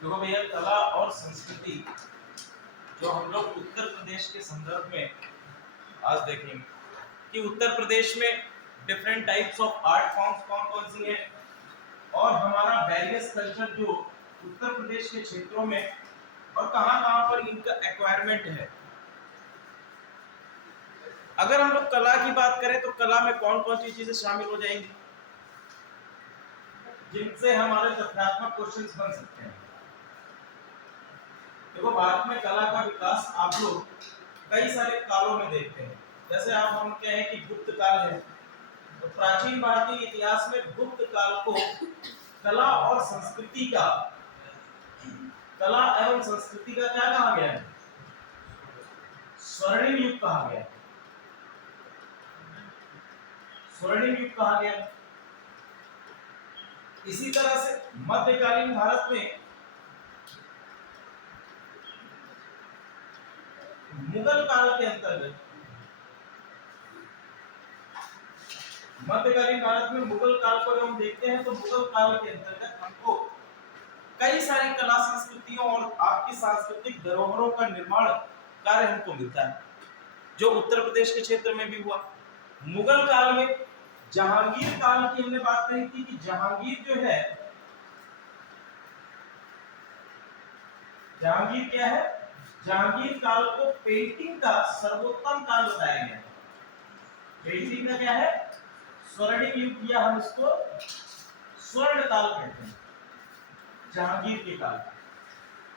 देखो भैया, कला और संस्कृति जो हम लोग उत्तर प्रदेश के संदर्भ में आज देखेंगे कि उत्तर प्रदेश में different types of art forms कौन कौन सी हैं और हमारा वेरियस कल्चर जो उत्तर प्रदेश के क्षेत्रों में और कहां-कहां पर इनका एक्वायरमेंट है। अगर हम लोग कला की बात करें तो कला में कौन कौन सी चीजें शामिल हो जाएंगी जिनसे हमारे तथ्यात्मक क्वेश्चंस बन सकते हैं। देखो, भारत में कला का विकास आप लोग कई सारे कालों में देखते हैं। जैसे आप हम कहें कि गुप्त काल है, तो प्राचीन भारतीय इतिहास में गुप्त काल को कला और संस्कृति का कला एवं संस्कृति का क्या कहा गया है? स्वर्णिम युग कहा गया। स्वर्णिम युग कहा गया। इसी तरह से मध्यकालीन भारत में मुगल काल के अंतर्गत मध्यकालीन भारत में मुगल काल को जब हम देखते हैं तो मुगल काल के अंतर्गत हमको कई सारी कला संस्कृतियों और आपकी सांस्कृतिक धरोहरों का निर्माण कार्य हमको मिलता है, जो उत्तर प्रदेश के क्षेत्र में भी हुआ। मुगल काल में जहांगीर काल की हमने बात कही थी कि जहांगीर जो है, जहांगीर क्या है? जहांगीर काल को पेंटिंग का सर्वोत्तम काल बताया गया। पेंटिंग का क्या है? स्वर्णिम युग, या हम इसको स्वर्ण काल कहते हैं। जहांगीर के काल,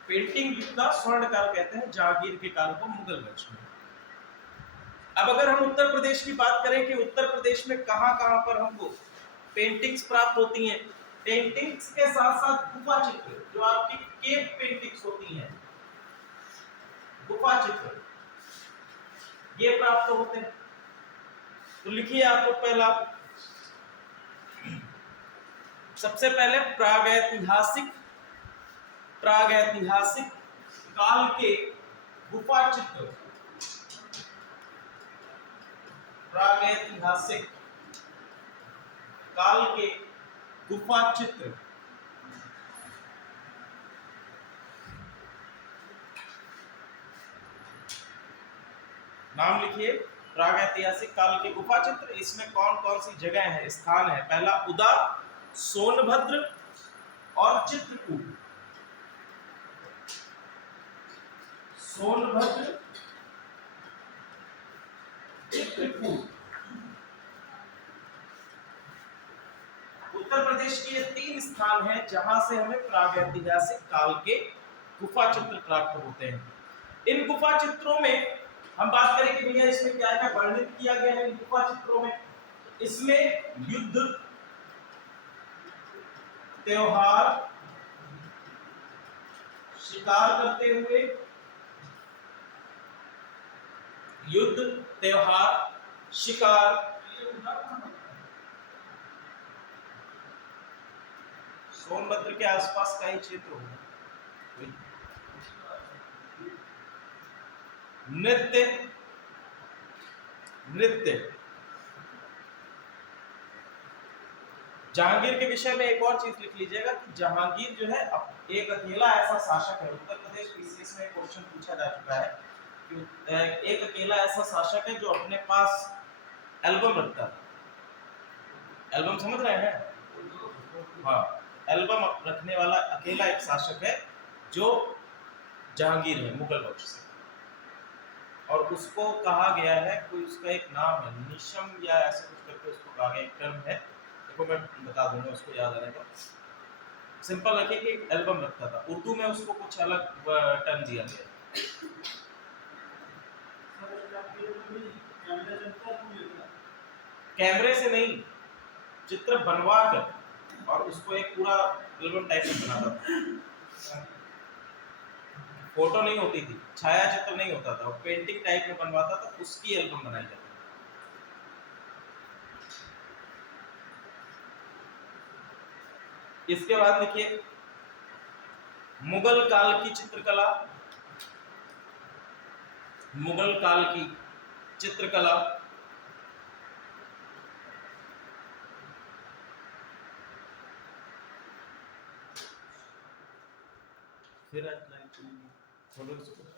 पेंटिंग युग का स्वर्ण काल कहते हैं जहांगीर के काल को मुगल वंश में। अब अगर हम उत्तर प्रदेश की बात करें कि उत्तर प्रदेश में कहां-कहां पर हमको पेंटिंग्स प्राप्त होती हैं, पेंटिंग्स के साथ साथ गुफा चित्र, जो आपकी केव पेंटिंग्स होती हैं, गुफा चित्र, ये प्राप्त होते हैं। तो लिखिए आप लोग पहला, सबसे पहले प्रागैतिहासिक काल के गुफा चित्र, प्रागैतिहासिक काल के गुफा चित्र। नाम लिखिए, प्रागैतिहासिक काल के गुफा चित्र। इसमें कौन कौन सी जगह है, स्थान है? पहला उदा, सोनभद्र और चित्रकूट। सोनभद्र, चित्रकूट। उत्तर प्रदेश के ये 3 स्थान हैं जहां से हमें प्रागैतिहासिक काल के गुफा चित्र प्राप्त होते हैं। इन गुफा चित्रों में हम बात करें कि भैया इसमें क्या क्या वर्णित किया गया है इन गुफा चित्रों में। इसमें युद्ध, त्योहार, शिकार करते हुए, युद्ध, त्योहार, शिकार, सोनभद्र के आसपास का ही क्षेत्र होगा, नृत्य, जहांगीर के विषय में एक और चीज लिख लीजिएगा कि जहांगीर जो है एक अकेला ऐसा शासक है। उत्तर प्रदेश पीसीएस में क्वेश्चन पूछा जा चुका है कि एक अकेला ऐसा शासक है जो अपने पास एल्बम रखता है। एल्बम समझ रहे हैं? हाँ, एल्बम रखने वाला अकेला एक शासक है जो जहांगीर है, मुगल वंश से। और उसको कहा गया है, कोई उसका एक नाम है, निशम या ऐसे कुछ करके उसको कहा गया, एक टर्म है, देखो मैं बता दूंगा, उसको याद आएगा। सिंपल रखिए कि एक एल्बम रखता था। उर्दू में उसको कुछ अलग टर्म दिया गया। कैमरे से नहीं, चित्र बनवा कर और उसको एक पूरा एल्बम टाइप में बनाता था। फोटो नहीं होती थी, छाया चित्र नहीं होता था, वो पेंटिंग टाइप में बनवाता था, उसकी एल्बम बनाई जाती। इसके बाद लिखिए मुगल काल की चित्रकला। मुगल काल की चित्रकला फिर छोड़ो इसको।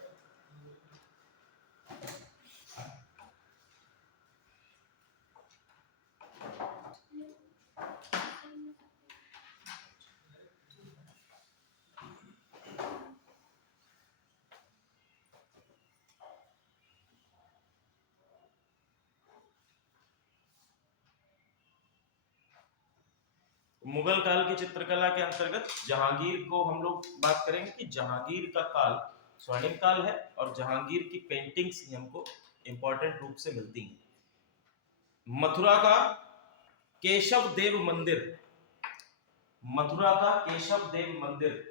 मुगल काल की चित्रकला के अंतर्गत जहांगीर को हम लोग बात करेंगे कि जहांगीर का काल स्वर्णिम काल है और जहांगीर की पेंटिंग्स ही हमको इंपॉर्टेंट रूप से मिलती हैं। मथुरा का केशव देव मंदिर, मथुरा का केशव देव मंदिर,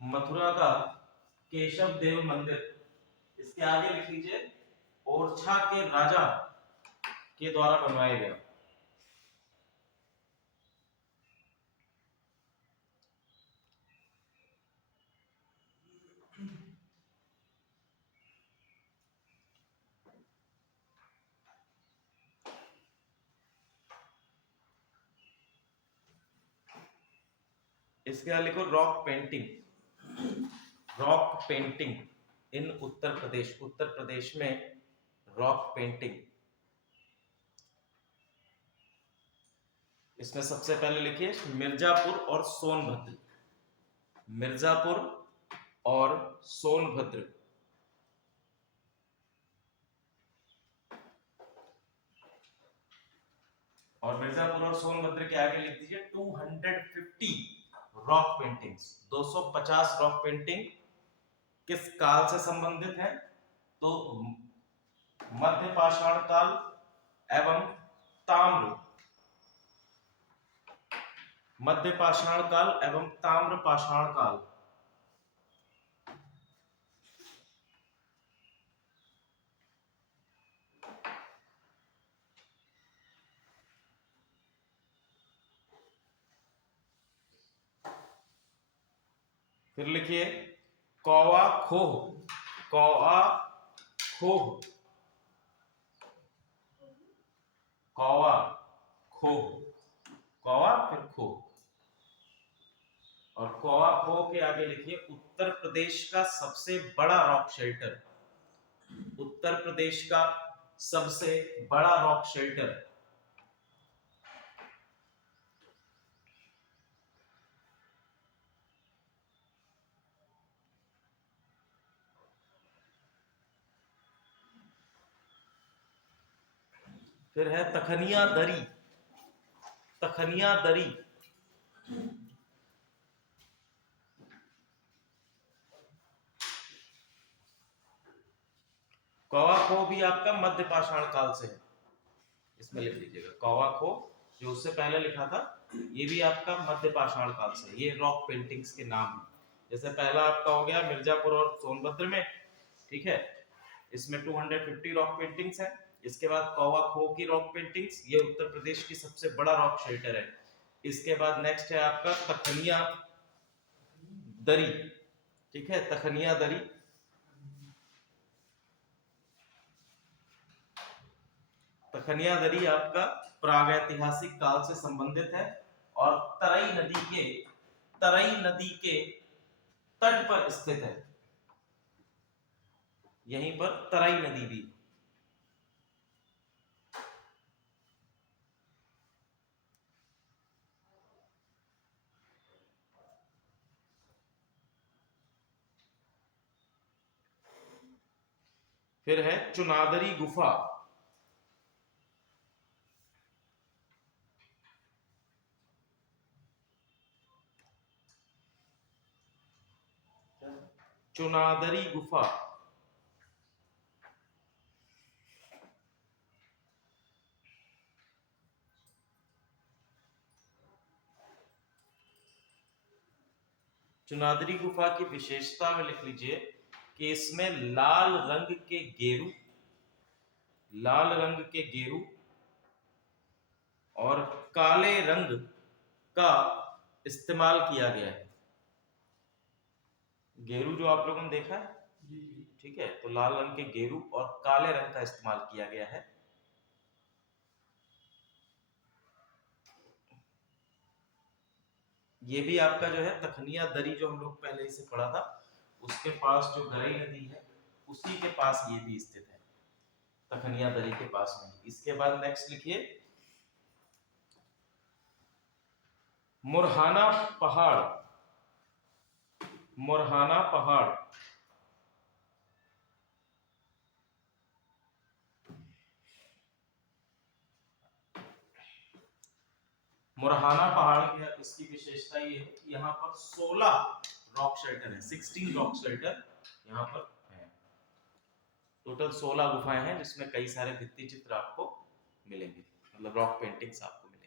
मथुरा का केशव देव मंदिर, इसके आगे लिख लीजिए ओरछा के राजा के द्वारा बनवाया गया। इसके आगे लिखो rock painting, rock painting in Uttar Pradesh, Uttar Pradesh में रॉक पेंटिंग। इसमें सबसे पहले लिखिए मिर्जापुर और सोनभद्र, मिर्जापुर और सोनभद्र। और मिर्जापुर और सोनभद्र के आगे लिख दीजिए 250 रॉक पेंटिंग्स, 250 रॉक पेंटिंग किस काल से संबंधित है? तो मध्य पाषाण काल एवं ताम्र, मध्य पाषाण काल एवं ताम्र पाषाण काल। फिर लिखिए कौवा खोह, कौवा खोह, कौवा खोह, कौवा फिर खोह। और कौवा खोह के आगे लिखिए उत्तर प्रदेश का सबसे बड़ा रॉक शेल्टर, उत्तर प्रदेश का सबसे बड़ा रॉक शेल्टर। फिर है तखनिया दरी, तखनिया दरी, कौवा खो भी आपका मध्य पाषाण काल से है, इसमें लिख लीजिएगा कौवा खो जो उससे पहले लिखा था ये भी आपका मध्य पाषाण काल से। ये रॉक पेंटिंग्स के नाम हैं। जैसे पहला आपका हो गया मिर्जापुर और सोनभद्र में, ठीक है, इसमें 250 रॉक पेंटिंग्स है। इसके बाद कौवा खो की रॉक पेंटिंग्स, ये उत्तर प्रदेश की सबसे बड़ा रॉक शेल्टर है। इसके बाद नेक्स्ट है आपका तखनिया दरी, ठीक है, तखनिया दरी। तखनिया दरी आपका प्रागैतिहासिक काल से संबंधित है और तरई नदी के, तरई नदी के तट पर स्थित है, यहीं पर तरई नदी भी। फिर है चुनादरी गुफा, चुनादरी गुफा, चुनादरी गुफा की विशेषता में लिख लीजिए कि इसमें लाल रंग के गेरू, लाल रंग के गेरू और काले रंग का इस्तेमाल किया गया है। गेरू जो आप लोगों ने देखा है, ठीक है, तो लाल रंग के गेरू और काले रंग का इस्तेमाल किया गया है। ये भी आपका जो है तखनिया दरी, जो हम लोग पहले इसे पढ़ा था, उसके पास जो गरई नदी है उसी के पास ये भी स्थित है, तखनिया दरी के पास में। इसके बाद नेक्स्ट लिखिए मुरहाना पहाड़। मुरहाना पहाड़ मुरहाना पहाड़ की इसकी विशेषता ये है कि यहाँ पर 16 रॉक शेल्टर है, 16 रॉक शेल्टर यहाँ पर है। टोटल 16 गुफाएं हैं जिसमें कई सारे भित्ति चित्र आपको मिलेंगे, मतलब रॉक पेंटिंग्स आपको मिलेंगे।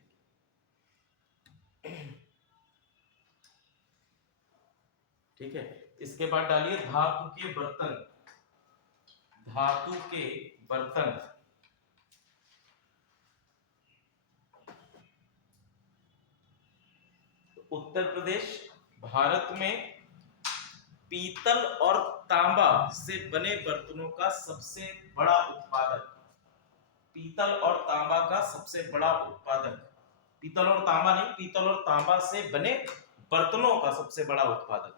ठीक है, इसके बाद डालिए धातु के बर्तन। धातु के बर्तन उत्तर प्रदेश भारत में पीतल और तांबा से बने बर्तनों का सबसे बड़ा उत्पादक। पीतल और तांबा का सबसे बड़ा उत्पादक, पीतल और तांबा नहीं, पीतल और तांबा से बने बर्तनों का सबसे बड़ा उत्पादक।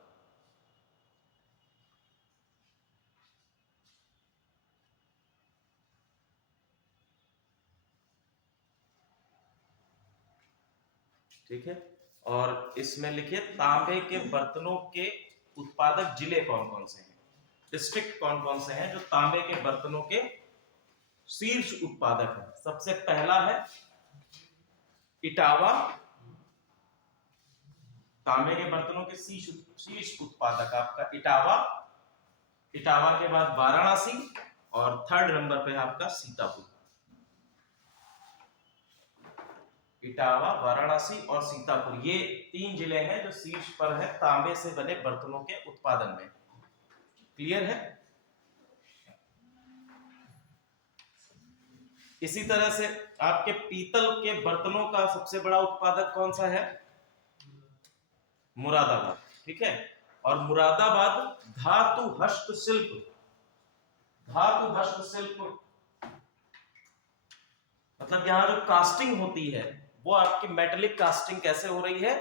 ठीक है, और इसमें लिखिए तांबे के बर्तनों के उत्पादक जिले कौन कौन से हैं, डिस्ट्रिक्ट कौन कौन से हैं जो तांबे के बर्तनों के शीर्ष उत्पादक है। सबसे पहला है इटावा, तांबे के बर्तनों के शीर्ष उत्पादक आपका इटावा। इटावा के बाद वाराणसी और थर्ड नंबर पे आपका सीतापुर। इटावा, वाराणसी और सीतापुर, ये 3 जिले हैं जो शीर्ष पर है तांबे से बने बर्तनों के उत्पादन में। क्लियर है? इसी तरह से आपके पीतल के बर्तनों का सबसे बड़ा उत्पादक कौन सा है? मुरादाबाद। ठीक है, और मुरादाबाद धातु हस्तशिल्प, धातु हस्तशिल्प मतलब यहां जो कास्टिंग होती है वो आपकी मेटेलिक कास्टिंग कैसे हो रही है?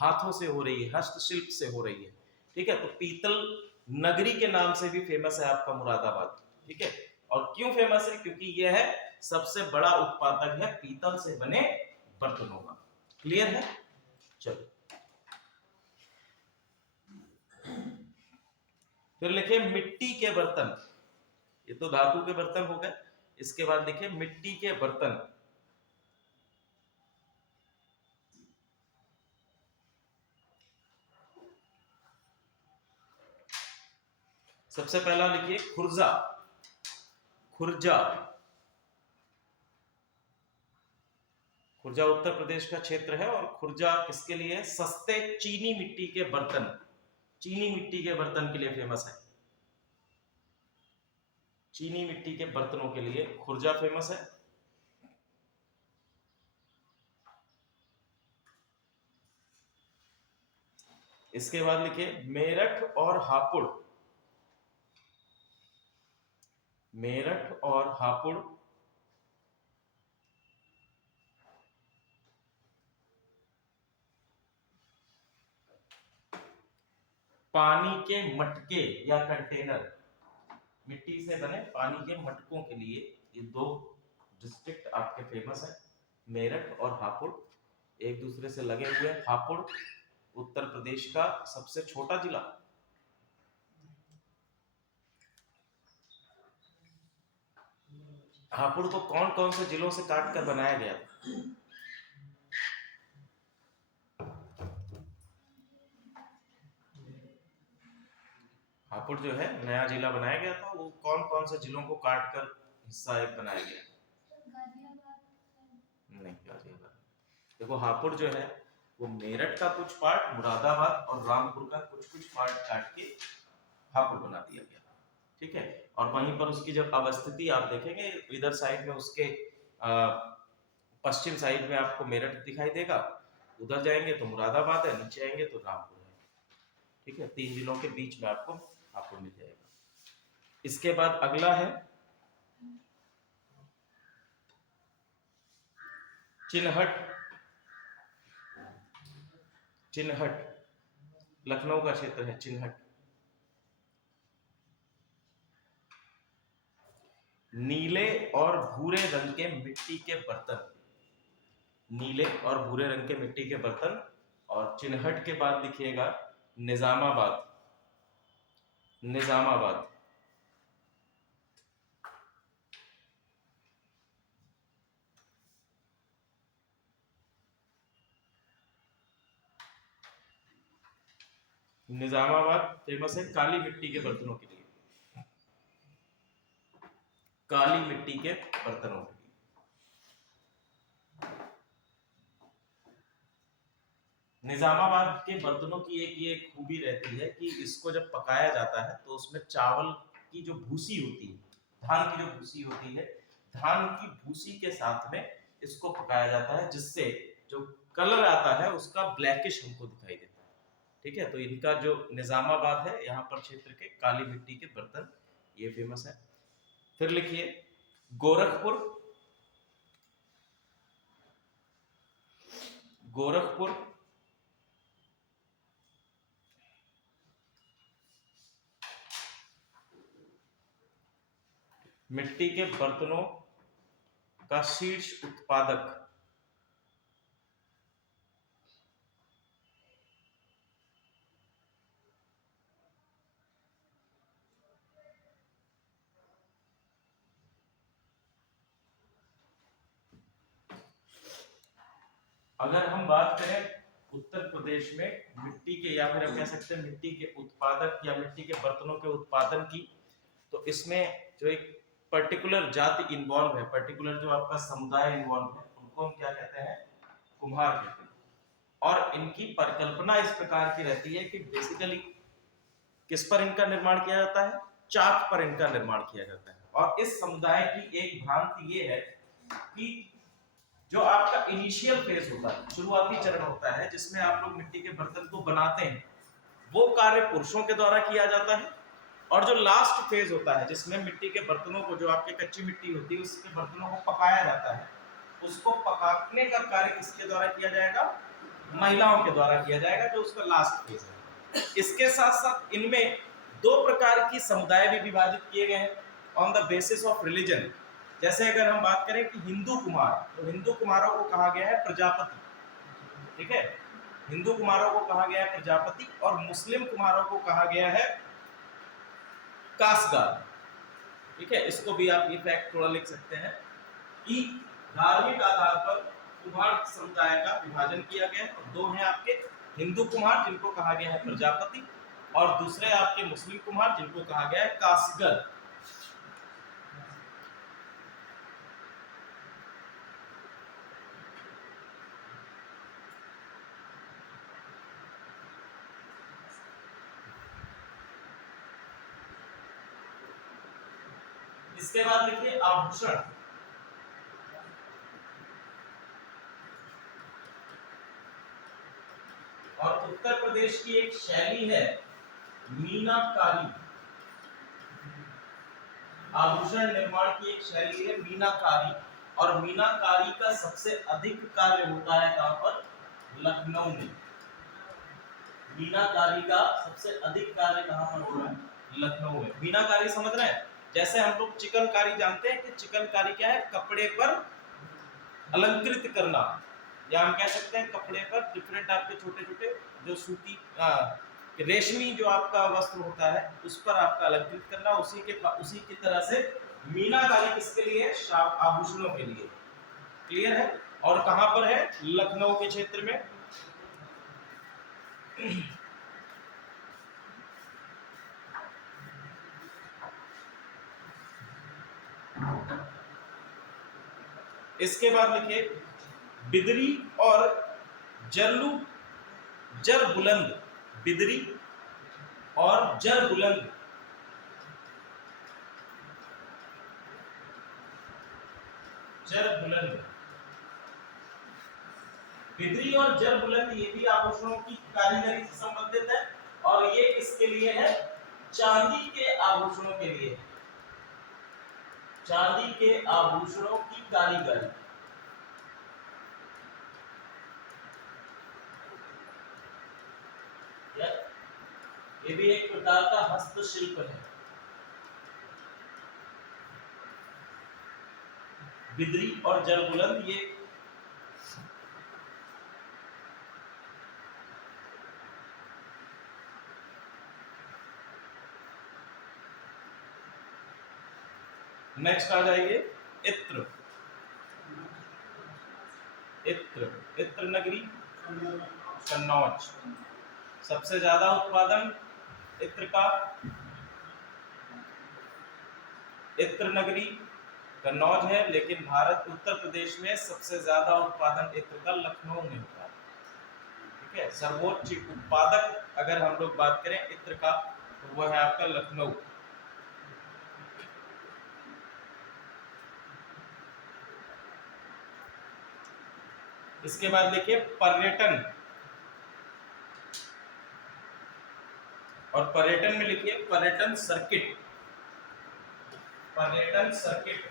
हाथों से हो रही है, हस्तशिल्प से हो रही है। ठीक है, तो पीतल नगरी के नाम से भी फेमस है आपका मुरादाबाद। ठीक है, और क्यों फेमस है? क्योंकि यह है सबसे बड़ा उत्पादक है पीतल से बने बर्तनों का। क्लियर है? चलो फिर लिखिए मिट्टी के बर्तन। ये तो धातु के बर्तन हो गए, इसके बाद देखिए मिट्टी के बर्तन। सबसे पहला लिखिए खुर्जा। खुर्जा, खुर्जा उत्तर प्रदेश का क्षेत्र है और खुर्जा किसके लिए? सस्ते चीनी मिट्टी के बर्तन, चीनी मिट्टी के बर्तन के लिए फेमस है। चीनी मिट्टी के बर्तनों के लिए खुर्जा फेमस है। इसके बाद लिखिए मेरठ और हापुड़। मेरठ और हापुड़ पानी के मटके या कंटेनर, मिट्टी से बने पानी के मटकों के लिए ये 2 डिस्ट्रिक्ट आपके फेमस है, मेरठ और हापुड़। एक दूसरे से लगे हुए। हापुड़ उत्तर प्रदेश का सबसे छोटा जिला। हापुड़ को कौन कौन से जिलों से काट कर बनाया गया था? हापुड़ जो है नया जिला बनाया गया था, वो कौन कौन से जिलों को काट कर हिस्सा एक बनाया गया? नहीं, गाजियाबाद। देखो हापुड़ जो है वो मेरठ का कुछ पार्ट, मुरादाबाद और रामपुर का कुछ कुछ पार्ट काट के हापुड़ बना दिया गया। ठीक है, और वहीं पर उसकी जब अवस्थिति आप देखेंगे, इधर साइड में उसके पश्चिम साइड में आपको मेरठ दिखाई देगा, उधर जाएंगे तो मुरादाबाद है, नीचे आएंगे तो रामपुर है। ठीक है, 3 जिलों के बीच में आपको हापुड़ मिल जाएगा। इसके बाद अगला है चिन्हट। चिन्हट, लखनऊ का क्षेत्र है चिन्हट। नीले और भूरे रंग के मिट्टी के बर्तन, नीले और भूरे रंग के मिट्टी के बर्तन। और चिन्हट के बाद लिखिएगा निजामाबाद, निजामाबाद। निजामाबाद फेमस है काली मिट्टी के बर्तनों के लिए, काली मिट्टी के बर्तनों के लिए। निजामाबाद के बर्तनों की एक ये खूबी रहती है कि इसको जब पकाया जाता है तो उसमें चावल की जो भूसी होती है, धान की जो भूसी होती है, धान की भूसी के साथ में इसको पकाया जाता है, जिससे जो कलर आता है उसका ब्लैकिश हमको दिखाई देता है। ठीक है, तो इनका जो निजामाबाद है यहाँ पर क्षेत्र के काली मिट्टी के बर्तन ये फेमस है। फिर लिखिए गोरखपुर, गोरखपुर मिट्टी के बर्तनों का शीर्ष उत्पादक। अगर हम बात करें उत्तर प्रदेश में मिट्टी के, या फिर हम कह सकते हैं मिट्टी के उत्पादक या मिट्टी के बर्तनों के उत्पादन की, तो इसमें जो एक पर्टिकुलर जाति इन्वॉल्व है, पर्टिकुलर जो आपका समुदाय इन्वॉल्व है, उनको हम क्या कहते हैं, कुम्हार कहते हैं। और इनकी परिकल्पना इस प्रकार की रहती है कि बेसिकली किस पर इनका निर्माण किया जाता है, चाक पर इनका निर्माण किया जाता है। और इस समुदाय की एक भ्रांति ये है कि जो आपका इनिशियल फेज होता है, शुरुआती चरण होता है जिसमें आप लोग मिट्टी के बर्तन को बनाते हैं, वो कार्य पुरुषों के द्वारा किया जाता है। और जो लास्ट फेज होता है जिसमें मिट्टी के बर्तनों को, जो आपकी कच्ची मिट्टी होती है उसके बर्तनों को पकाया जाता है, उसको पकाने का कार्य किसके द्वारा किया जाएगा, महिलाओं के द्वारा किया जाएगा, जो उसका लास्ट फेज है। इसके साथ साथ इनमें दो प्रकार की समुदाय भी विभाजित किए गए हैं on the basis of religion. जैसे अगर हम बात करें कि हिंदू कुमार, तो हिंदू कुमारों को कहा गया है प्रजापति, ठीक है, हिंदू कुमारों को कहा गया है प्रजापति, और मुस्लिम कुमारों को कहा गया है कासगार। ठीक है, इसको भी आप ये फैक्ट थोड़ा लिख सकते हैं कि धार्मिक आधार पर कुम्हार समुदाय का विभाजन किया गया है। दो हैं आपके हिंदू कुम्हार जिनको कहा गया है प्रजापति, और दूसरे आपके मुस्लिम कुम्हार जिनको कहा गया है कासगर। इसके बाद लिखिए आभूषण। और उत्तर प्रदेश की एक शैली है मीनाकारी, आभूषण निर्माण की एक शैली है मीनाकारी। और मीनाकारी का सबसे अधिक कार्य होता है कहां पर, लखनऊ में। मीनाकारी का सबसे अधिक कार्य कहां पर हो रहा है, लखनऊ में। मीनाकारी समझ रहे हैं, जैसे हम लोग चिकनकारी जानते हैं कि चिकनकारी क्या है, कपड़े पर अलंकृत करना, या हम कह सकते हैं कपड़े पर डिफरेंट आपके छोटे छोटे जो सूती रेशमी जो आपका वस्त्र होता है उस पर आपका अलंकृत करना, उसी की तरह से मीनाकारी किसके लिए है, आभूषणों के लिए। क्लियर है। और कहां पर है, लखनऊ के क्षेत्र में। इसके बाद लिखिए बिदरी और जरलू, जर बुलंद, बिदरी और जर बुलंद। जर बुलंद, बिदरी और जर बुलंद ये भी आभूषणों की कारीगरी से संबंधित है, और ये किसके लिए है, चांदी के आभूषणों के लिए, चांदी के आभूषणों की कारीगरी। ये भी एक प्रकार का हस्तशिल्प है। बिदरी और जल बुलंद ये नेक्स्ट आ जाइए इत्र। इत्र, इत्र नगरी कन्नौज। सबसे ज्यादा उत्पादन इत्र का इत्र नगरी कन्नौज है, लेकिन भारत उत्तर प्रदेश में सबसे ज्यादा उत्पादन इत्र का लखनऊ में होता है। ठीक है, सर्वोच्च उत्पादक अगर हम लोग बात करें इत्र का तो वो है आपका लखनऊ। इसके बाद देखिए पर्यटन, और पर्यटन में लिखिए पर्यटन सर्किट। पर्यटन सर्किट,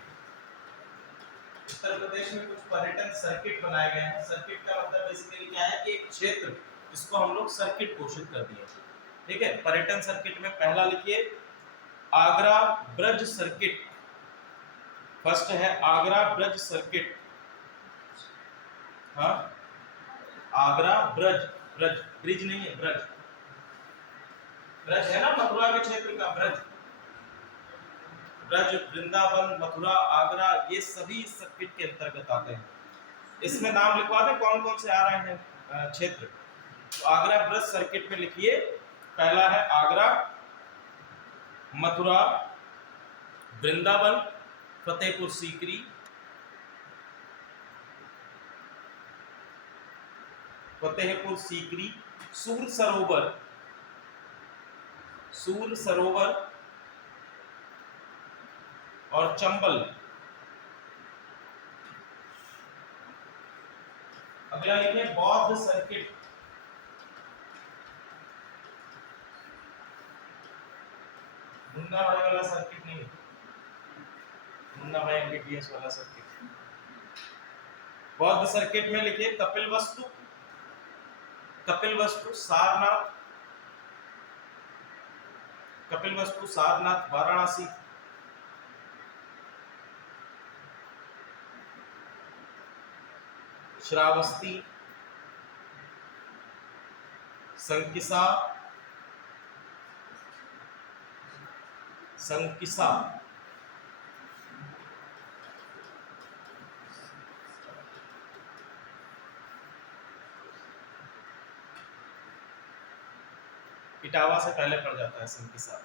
उत्तर प्रदेश में कुछ पर्यटन सर्किट बनाए गए हैं। सर्किट का मतलब बेसिकली क्या है कि एक क्षेत्र जिसको हम लोग सर्किट घोषित कर दिए। ठीक है, पर्यटन सर्किट में पहला लिखिए आगरा ब्रज सर्किट। फर्स्ट है आगरा ब्रज सर्किट। हाँ, आगरा ब्रज, ब्रज ब्रिज नहीं है, ब्रज। ब्रज है ना मथुरा के क्षेत्र का ब्रज। ब्रज, वृंदावन, मथुरा, आगरा ये सभी सर्किट के अंतर्गत आते हैं। इसमें नाम लिखवा दें कौन कौन से आ रहे हैं क्षेत्र। तो आगरा ब्रज सर्किट में लिखिए पहला है आगरा, मथुरा, वृंदावन, फतेहपुर सीकरी, फतेहपुर सीकरी, सूर सरोवर, सूर सरोवर और चंबल। अगला लिखिए बौद्ध सर्किट। मुन्ना भाई वाला सर्किट नहीं, मुन्ना भाई एमबीबीएस वाला सर्किट। बौद्ध सर्किट में लिखिए कपिलवस्तु, कपिलवस्तु सारनाथ, कपिलवस्तु सारनाथ वाराणसी, श्रावस्ती, संकिसा, संकिसा, इटावा से पहले पड़ जाता है संकिसा।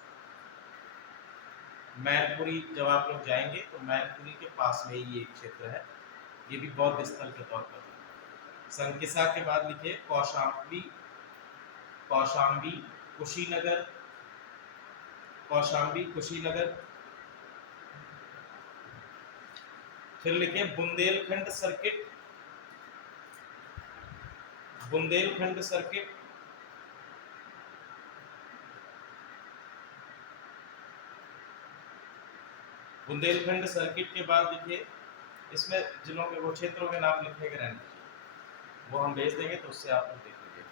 मैनपुरी जब आप लोग जाएंगे तो मैनपुरी के पास में ही एक क्षेत्र है, ये भी बौद्ध स्थल के तौर पर। संकिसा के बाद लिखिए कौशाम्बी, कौशाम्बी, कुशीनगर, कौशाम्बी, कुशीनगर। फिर लिखिए Bundelkhand circuit, Bundelkhand circuit. Bundelkhand circuit के बाद लिखिए, इसमें जिलों के वो क्षेत्रों के नाम लिखने के रहने, वो हम भेज देंगे तो उससे आप लोग देख लीजिए।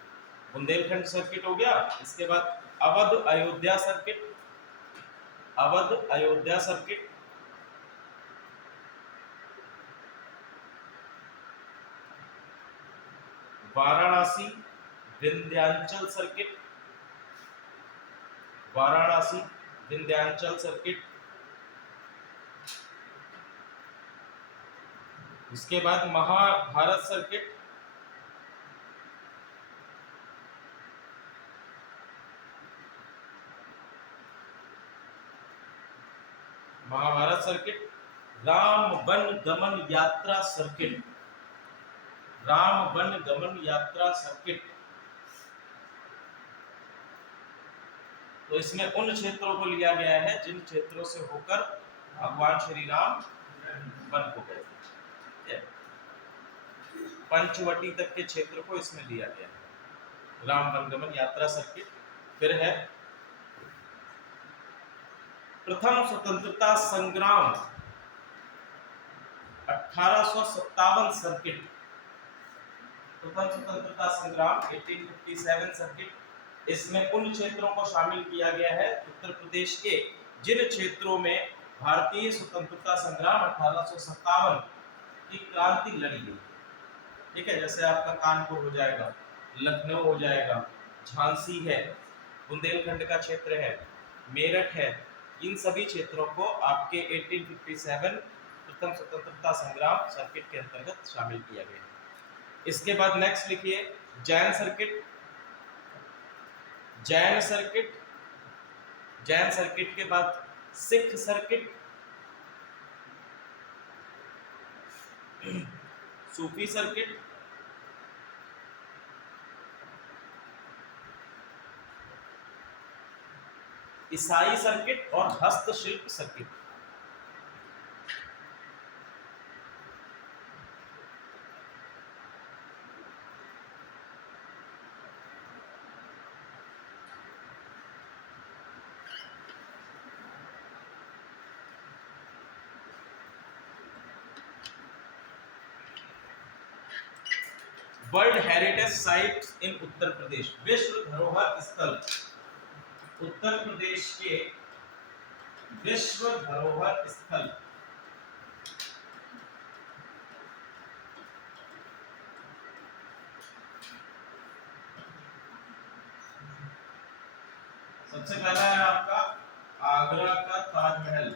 बुंदेलखंड सर्किट हो गया। इसके बाद Awadh Ayodhya circuit, Awadh Ayodhya circuit. Varanasi Vindhyachal circuit, Varanasi Vindhyachal circuit. इसके बाद Mahabharat circuit, Mahabharat circuit. Ram Van Gaman Yatra circuit, Ram Van Gaman Yatra circuit. तो इसमें उन क्षेत्रों को लिया गया है जिन क्षेत्रों से होकर भगवान श्री राम वन को गए थे। पंचवटी तक के क्षेत्र को इसमें लिया गया है, राम वन गमन यात्रा सर्किट। फिर है प्रथम स्वतंत्रता संग्राम 1857 सर्किट, प्रथम स्वतंत्रता संग्राम 1857 सर्किट। इसमें उन क्षेत्रों को शामिल किया गया है उत्तर प्रदेश के जिन क्षेत्रों में भारतीय स्वतंत्रता संग्राम 1857 की क्रांति लड़ी गई। ठीक है, जैसे आपका कानपुर हो जाएगा, लखनऊ हो जाएगा, झांसी है, बुंदेलखंड का क्षेत्र है, मेरठ है, इन सभी क्षेत्रों को आपके 1857 प्रथम स्वतंत्रता संग्राम सर्किट के अंतर्गत शामिल किया गया। इसके बाद नेक्स्ट लिखिए Jain circuit. Jain circuit, Jain circuit के बाद सिख सर्किट, सूफी सर्किट, ईसाई सर्किट और हस्तशिल्प सर्किट। वर्ल्ड हेरिटेज साइट इन उत्तर प्रदेश, विश्व धरोहर स्थल उत्तर प्रदेश के विश्व धरोहर स्थल। सबसे पहला है आपका आगरा का ताजमहल।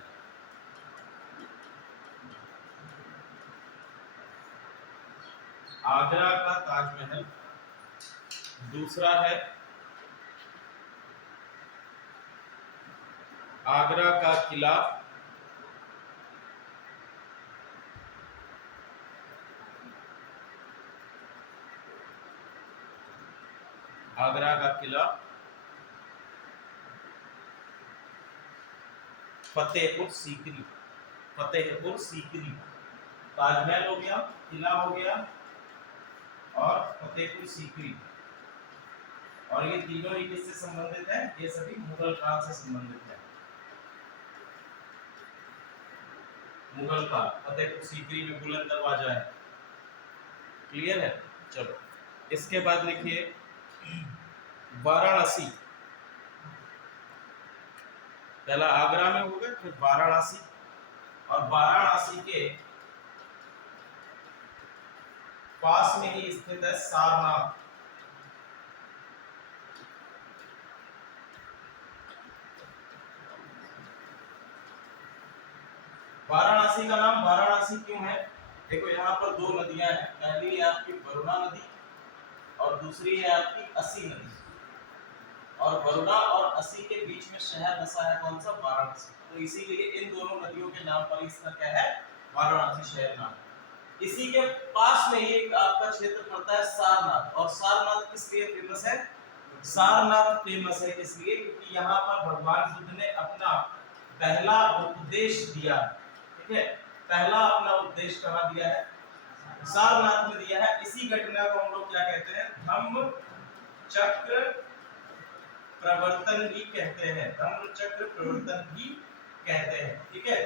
आगरा का ताजमहल। दूसरा है आगरा का किला। आगरा का किला। फतेहपुर सीकरी। फतेहपुर सीकरी। ताजमहल हो गया, किला हो गया और फतेहपुर सीकरी। और ये तीनों ही किससे संबंधित है? ये सभी मुगल काल से संबंधित है। मुगल काल, फतेहपुर सीकरी में बुलंद दरवाजा है। क्लियर है? चलो इसके बाद लिखिए वाराणसी। पहला आगरा में हो गया, फिर वाराणसी। और वाराणसी के पास में ही स्थित है सारनाथ। वाराणसी का नाम वाराणसी क्यों है? देखो यहाँ पर दो नदियां हैं, पहली है आपकी वरुणा नदी और दूसरी है आपकी असी नदी। और वरुणा और असी के बीच में शहर बसा है कौन सा? वाराणसी। तो इसीलिए इन दोनों नदियों के नाम पर इसका क्या है? वाराणसी शहर नाम। इसी के पास में एक आपका क्षेत्र पड़ता है सारनाथ। और सारनाथ किस लिए फेमस है? सारनाथ फेमस है इसलिए क्योंकि यहाँ पर भगवान बुद्ध ने अपना पहला उपदेश दिया। ठीक है, पहला अपना उपदेश कहाँ दिया है? सारनाथ में दिया है। इसी घटना को हम लोग क्या कहते हैं? धम्म चक्र प्रवर्तन भी कहते हैं। धम्म चक्र प्रवर्तन भी कहते हैं। ठीक है,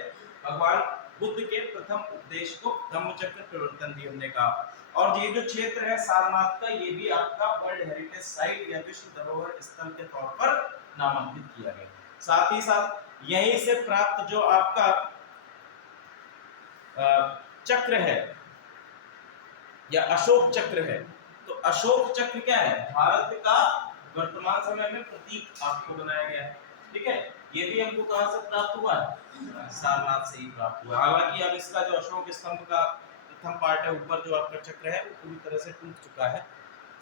भगवान बुद्ध के प्रथम उपदेश को धम्मचक्र प्रवर्तन भी हमने कहा। और ये जो क्षेत्र है सारनाथ का, ये भी आपका वर्ल्ड हेरिटेज साइट या विश्व धरोहर स्थल के तौर पर नामांकित किया गया। साथ ही साथ यहीं से प्राप्त जो आपका चक्र है या अशोक चक्र है, तो अशोक चक्र क्या है? भारत का वर्तमान समय में प्रतीक आपको बनाया गया है। ठीक है, ये भी हमको कहां से प्राप्त हुआ है? सारनाथ से ही प्राप्त हुआ। हालांकि अब इसका जो अशोक स्तंभ का प्रथम पार्ट है, ऊपर जो आपका चक्र है, वो पूरी तरह से टूट चुका है।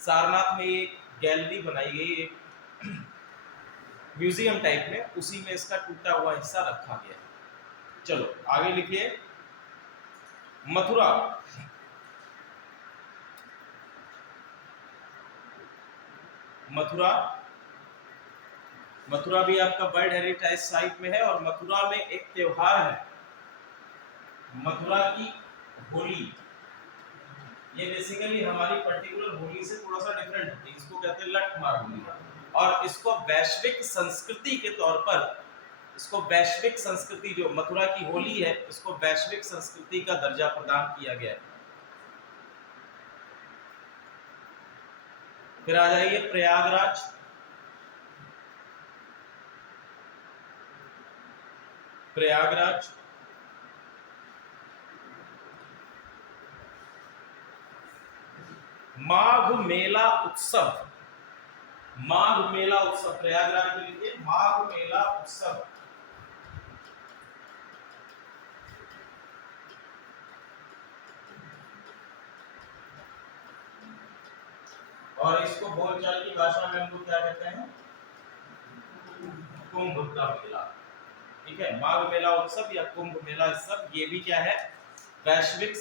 सारनाथ में एक गैलरी बनाई गई, एक म्यूजियम टाइप में, उसी में इसका टूटा हुआ हिस्सा रखा गया। चलो आगे लिखिए मथुरा। मथुरा, मथुरा भी आपका वर्ल्ड हेरिटेज साइट में है। और मथुरा में एक त्योहार है, मथुरा की होली। ये बेसिकली हमारी पर्टिकुलर होली से थोड़ा सा डिफरेंट होती है। इसको कहते हैं लठमार होली। और इसको वैश्विक संस्कृति के तौर पर, इसको वैश्विक संस्कृति, जो मथुरा की होली है, इसको वैश्विक संस्कृति का दर्जा प्रदान किया गया है। फिर आ जाइए प्रयागराज। प्रयागराज, माघ मेला उत्सव, माघ मेला उत्सव प्रयागराज में लिखिए माघ मेला उत्सव। और इसको बोलचाल की भाषा में हम लोग क्या कहते हैं, कुंभ का मेला। ठीक है, माघ मेला उत्सव या कुंभ मेला उत्सव, ये भी क्या है, वैश्विक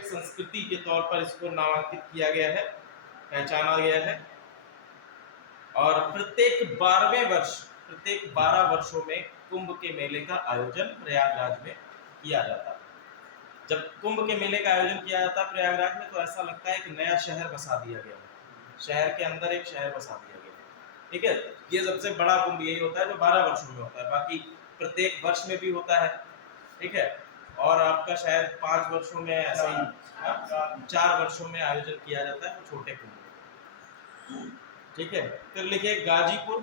संस्कृति के तौर पर इसको नामांकित किया गया है, पहचाना गया है। और प्रत्येक 12 वर्षों में कुंभ के मेले का आयोजन प्रयागराज में किया जाता है। जब कुंभ के मेले का आयोजन किया जाता है प्रयागराज में, तो ऐसा लगता है कि नया शहर बसा दिया गया है, शहर के अंदर एक शहर बसा दिया गया है। ठीक है, ये सबसे बड़ा कुंभ यही होता है जो 12 वर्षों में होता है, बाकी प्रत्येक वर्ष में भी होता है। ठीक है, और आपका शायद 5 वर्षों में ऐसा ही 4 वर्षों में आयोजन किया जाता है छोटे कुंभ। ठीक है, फिर लिखिए गाजीपुर,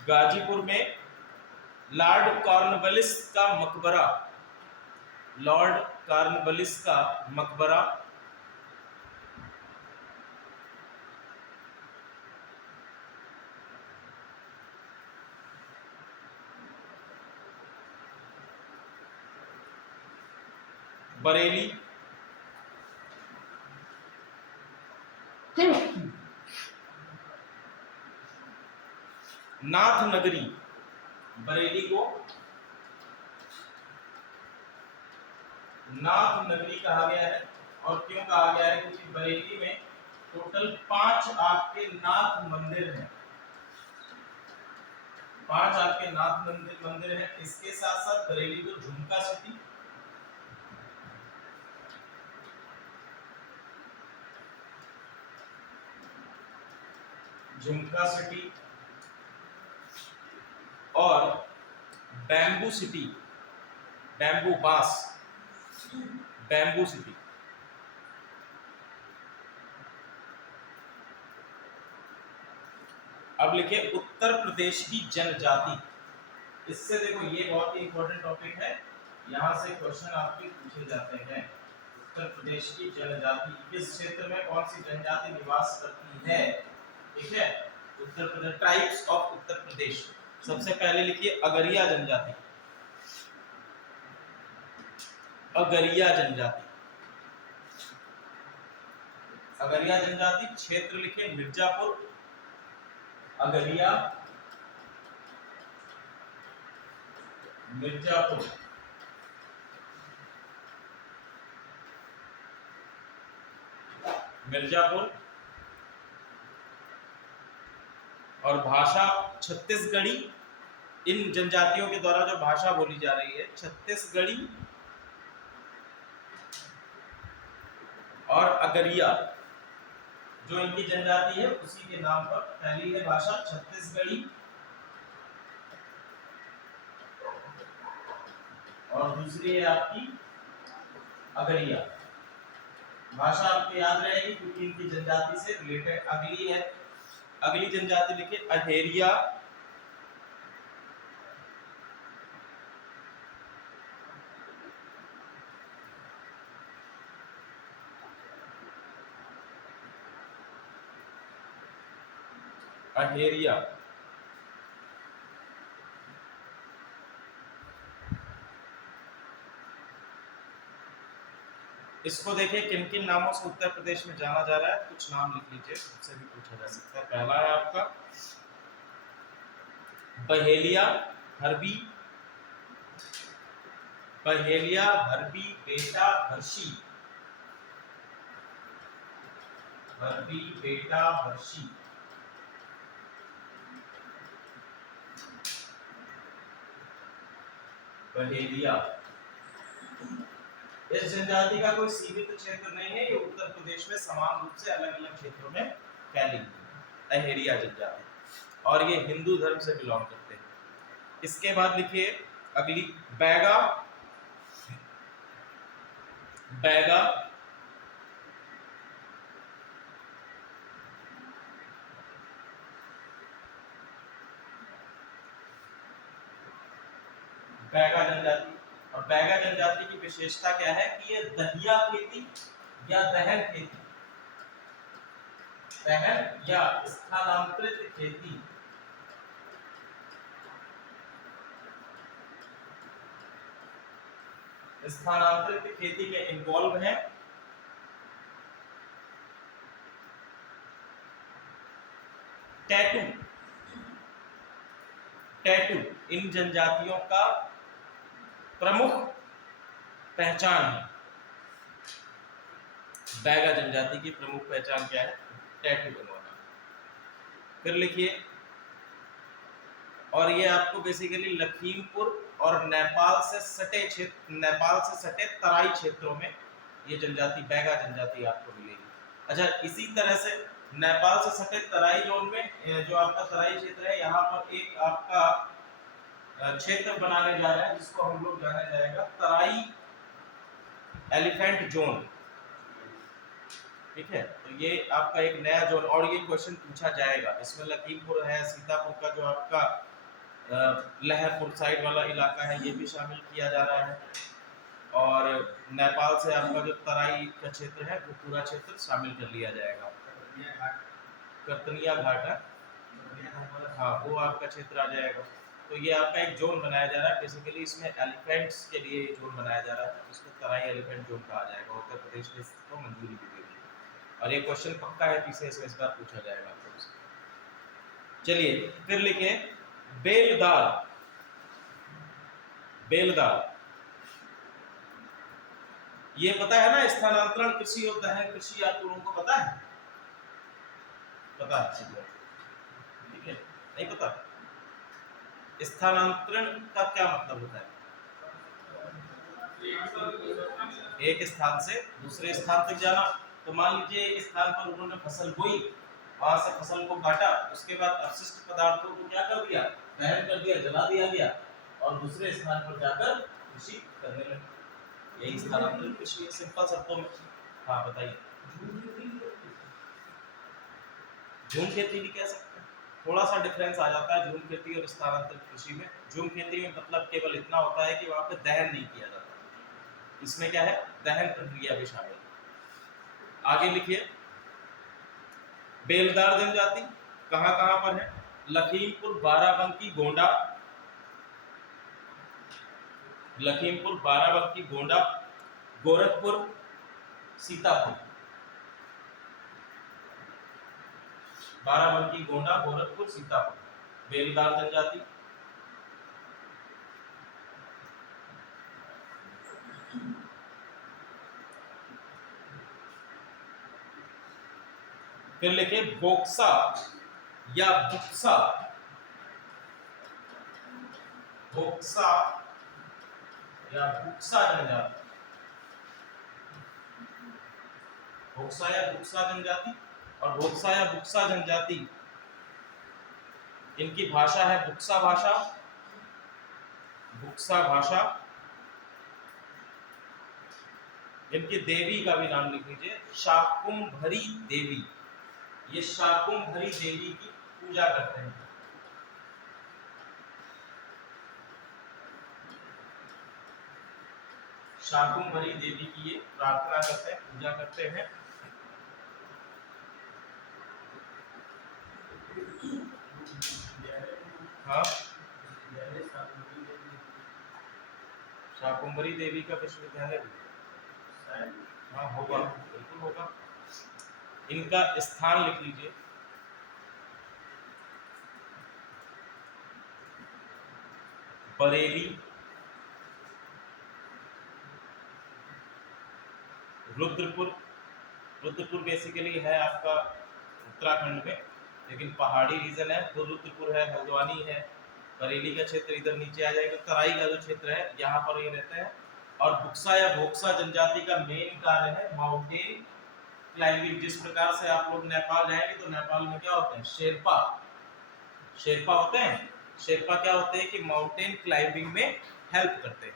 गाजीपुर में लॉर्ड कॉर्नवालिस का मकबरा, लॉर्ड कॉर्नवालिस का मकबरा। बरेली, नाथ नगरी, बरेली को नाथ नगरी कहा गया है। और क्यों कहा गया है, क्योंकि बरेली में टोटल 5 आपके नाथ मंदिर हैं, 5 आपके नाथ मंदिर हैं। इसके साथ साथ बरेली को झुमका सिटी, झुमका सिटी और बैम्बू सिटी, बैम्बू बास, बैम्बू सिटी। अब लिखिए उत्तर प्रदेश की जनजाति। इससे देखो ये बहुत ही इंपॉर्टेंट टॉपिक है, यहां से क्वेश्चन आपके पूछे जाते हैं। उत्तर प्रदेश की जनजाति, किस क्षेत्र में कौन सी जनजाति निवास करती है। ठीक है, उत्तर प्रदेश, ट्राइब्स ऑफ उत्तर प्रदेश। सबसे पहले लिखिए अगरिया जनजाति, अगरिया जनजाति, अगरिया जनजाति। क्षेत्र लिखिए मिर्जापुर, अगरिया मिर्जापुर। मिर्जापुर। और भाषा छत्तीसगढ़ी, इन जनजातियों के द्वारा जो भाषा बोली जा रही है छत्तीसगढ़ी और अगरिया, जो इनकी जनजाति है उसी के नाम पर पहली है भाषा छत्तीसगढ़ी और दूसरी है आपकी अगरिया। भाषा आपको याद रहेगी क्योंकि इनकी जनजाति से रिलेटेड अगली है। अगली जनजाति लिखिए अहेरिया, अहेरिया। इसको देखिए किन किन नामों से उत्तर प्रदेश में जाना जा रहा है, कुछ नाम लिख लीजिए, उससे भी पूछा जा सकता है। पहला है आपका बहेलिया हरबी, बहेलिया हरबी बेटा हर्षी, हरबी बेटा हर्षी। बहेलिया। इस जनजाति का कोई सीमित क्षेत्र नहीं है, ये उत्तर प्रदेश में समान रूप से अलग अलग क्षेत्रों में फैली हुई है अहेरिया जनजाति, और ये हिंदू धर्म से बिलोंग करते हैं। इसके बाद लिखिए अगली बैगा, बैगा बैगा जनजाति। और बैगा जनजाति की विशेषता क्या है कि ये दहिया खेती या दहन खेती, दहन या स्थानांतरित खेती, स्थानांतरित खेती में इन्वॉल्व है। टैटू, टैटू इन जनजातियों का प्रमुख पहचान है। बैगा जनजाति की प्रमुख पहचान क्या है? टैटू बनवाना। फिर लिखिए, और ये आपको बेसिकली लखीमपुर और नेपाल से सटे क्षेत्र, नेपाल से सटे तराई क्षेत्रों में ये जनजाति बैगा जनजाति आपको मिलेगी। अच्छा, इसी तरह से नेपाल से सटे तराई जोन में जो आपका तराई क्षेत्र है, यहाँ पर एक आपका क्षेत्र बनाने जा रहे हैं जिसको हम लोग जाना जाएगा तराई एलिफेंट जोन। ठीक है, तो ये आपका एक नया जोन, और ये क्वेश्चन पूछा जाएगा। इसमें लखीमपुर है, सीतापुर का जो आपका लहरपुर साइड वाला इलाका है ये भी शामिल किया जा रहा है, और नेपाल से आपका जो तराई का क्षेत्र है वो पूरा क्षेत्र शामिल कर लिया जाएगा। करतनिया घाट है, हाँ वो आपका क्षेत्र आ जाएगा। तो ये आपका एक जोन बनाया जा रहा है बेसिकली, इसमें एलिफेंट्स के लिए जोन बनाया जा रहा है, इसको तराई एलिफेंट जोन कहा जाएगा। उत्तर प्रदेश ने इसको मंजूरी भी दे दी, और ये क्वेश्चन पक्का है, पीछे से इस बार पूछा जाएगा आपको। चलिए फिर लिखे बेलदार। बेलदार ये पता है ना, स्थानांतरण कृषि और दहन कृषि आप लोगों को पता है? पता है, ठीक है। नहीं पता? स्थानांतरण का क्या मतलब होता है? एक स्थान से दूसरे स्थान तक जाना। तो मान लीजिए एक स्थान पर उन्होंने फसल बोई, वहां से फसल को काटा, उसके बाद अपशिष्ट पदार्थों को क्या कर दिया? दहन कर दिया, जला दिया गया, और दूसरे स्थान पर जाकर कृषि करने लगे। यही स्थानांतरण कृषि है, सिंपल शब्दों में। हाँ बताइए। झूम खेती भी कह सकते हैं, थोड़ा सा डिफरेंस आ जाता है झूम खेती और स्थानांतरित कृषि में। झूम खेती में मतलब केवल इतना होता है कि वहां पे दहन नहीं किया जाता, इसमें क्या है? दहन प्रक्रिया भी शामिल। आगे लिखिए, बेलदार जनजाति कहां कहां पर है? लखीमपुर, बाराबंकी, गोंडा, लखीमपुर, बाराबंकी, गोंडा, गोरखपुर, सीतापुर। बाराबंकी, गोंडा, गोरखपुर, सीतापुर बेलदार जनजाति। फिर लिखे बोक्सा या बुक्सा। बोक्सा या बुक्सा जनजाति, बोक्सा या बुक्सा जनजाति। और बोक्सा या बुक्सा जनजाति, इनकी भाषा है बुक्सा भाषा, बुक्सा भाषा। इनकी देवी का भी नाम लिख लीजिए, शाकुंभरी देवी। ये शाकुंभरी देवी की पूजा करते हैं। शाकुंभरी देवी की ये प्रार्थना करते हैं, पूजा करते हैं। हाँ, शाकुंभरी देवी का विश्वविद्यालय, हाँ होगा, बिल्कुल होगा। इनका स्थान लिख लीजिए, बरेली, रुद्रपुर। रुद्रपुर बेसिकली है आपका उत्तराखंड में, लेकिन पहाड़ी रीजन है, तो रुद्रपुर है, हल्द्वानी है। बरेली का क्षेत्र इधर नीचे आ जाएगा, तराई का जो क्षेत्र है यहाँ पर ये रहते हैं। और बुक्सा या भोक्सा जनजाति का मेन कार्य है माउंटेन क्लाइंबिंग। जिस प्रकार से आप लोग नेपाल जाएंगे तो नेपाल में क्या होते हैं? शेरपा, शेरपा होते हैं। शेरपा क्या होते हैं कि माउंटेन क्लाइंबिंग में हेल्प करते हैं।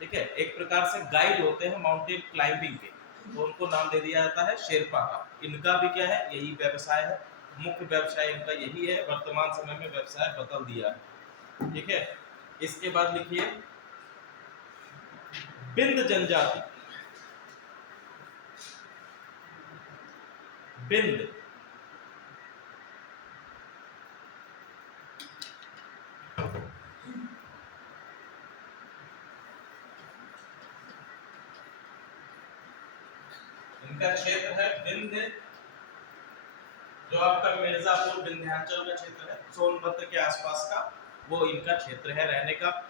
ठीक है, एक प्रकार से गाइड होते हैं माउंटेन क्लाइंबिंग के, तो उनको नाम दे दिया जाता है शेरपा का। इनका भी क्या है? यही व्यवसाय है, मुख्य व्यवसाय इनका यही है। वर्तमान समय में व्यवसाय बदल दिया है। ठीक है, इसके बाद लिखिए बिंद जनजाति। बिंद इनका क्षेत्र है बिंद, जो आपका मिर्जापुर विंध्याचल का क्षेत्र है, सोनभद्र के आसपास का, वो इनका क्षेत्र है रहने का।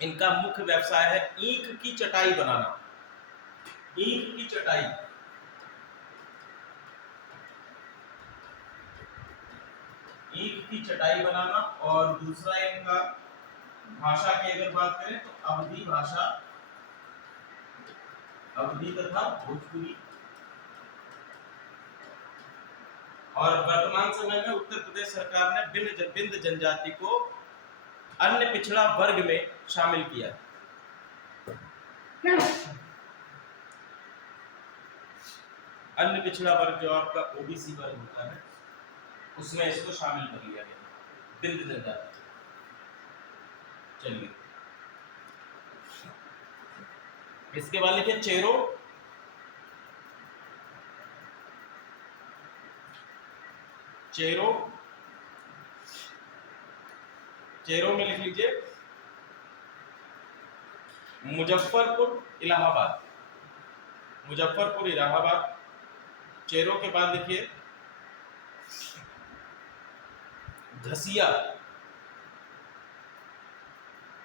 इनका मुख्य व्यवसाय है ईंख की चटाई बनाना। ईंख की चटाई, ईंख की चटाई बनाना। और दूसरा इनका भाषा की अगर बात करें तो अवधी भाषा, अवधी तथा भोजपुरी। और वर्तमान समय में उत्तर प्रदेश सरकार ने बिंद जनजाति को अन्य पिछड़ा वर्ग में शामिल किया। अन्य पिछड़ा वर्ग जो आपका ओबीसी वर्ग होता है, उसमें इसको शामिल कर लिया गया, बिंद जनजाति। चलिए इसके बाद लिखिए चेरो। चेरो, चेरो में लिख लीजिए मुजफ्फरपुर इलाहाबाद। मुजफ्फरपुर इलाहाबाद। चेरो के बाद लिखिए घसिया।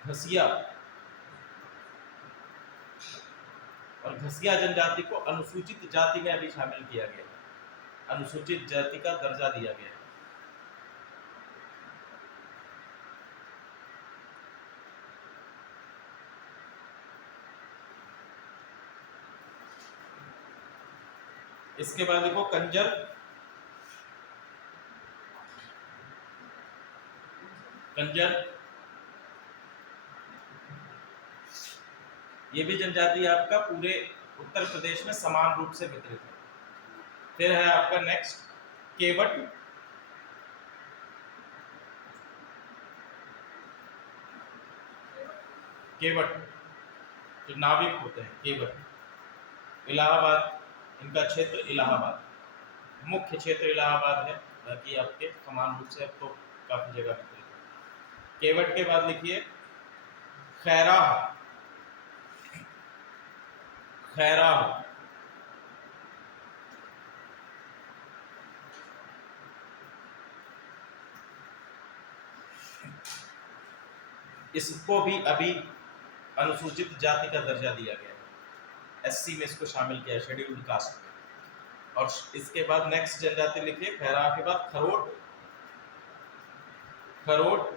घसिया, और घसिया जनजाति को अनुसूचित जाति में अभी शामिल किया गया, अनुसूचित जाति का दर्जा दिया गया। इसके बाद देखो कंजर। कंजर ये भी जनजाति आपका पूरे उत्तर प्रदेश में समान रूप से वितरित है। फिर है आपका नेक्स्ट केवट। केवट जो नाविक होते हैं, केवट। इलाहाबाद, इनका क्षेत्र इलाहाबाद, मुख्य क्षेत्र इलाहाबाद है, बाकी आपके समान रूप से अब तो काफी जगह वितरित है। केवट के बाद लिखिए खैराह। खैराह, इसको भी अभी अनुसूचित जाति का दर्जा दिया गया है, एससी में इसको शामिल किया, शेड्यूल्ड कास्ट में। और इसके बाद नेक्स्ट जनजाति लिखिए खैराह के बाद खरोट। खरोट,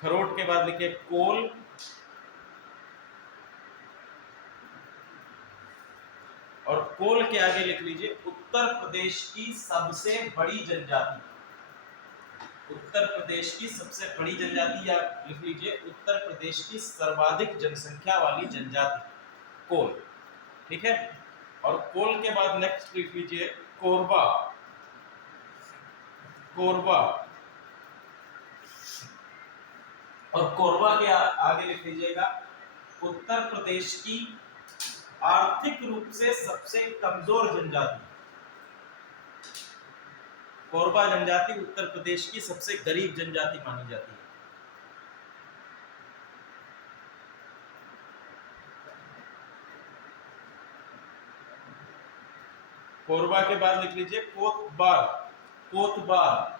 खरोट के बाद लिखिए कोल। और कोल के आगे लिख लीजिए उत्तर प्रदेश की सबसे बड़ी जनजाति। उत्तर प्रदेश की सबसे बड़ी जनजाति, या लिख लीजिए उत्तर प्रदेश की सर्वाधिक जनसंख्या वाली जनजाति, कोल। ठीक है। और कोल के बाद नेक्स्ट लिख लीजिए कोरबा। कोरबा, और कोरबा के आगे लिख लीजिएगा उत्तर प्रदेश की आर्थिक रूप से सबसे कमजोर जनजाति। कोरबा जनजाति उत्तर प्रदेश की सबसे गरीब जनजाति मानी जाती है। कोरबा के बाद लिख लीजिए कोतवार। कोतवार,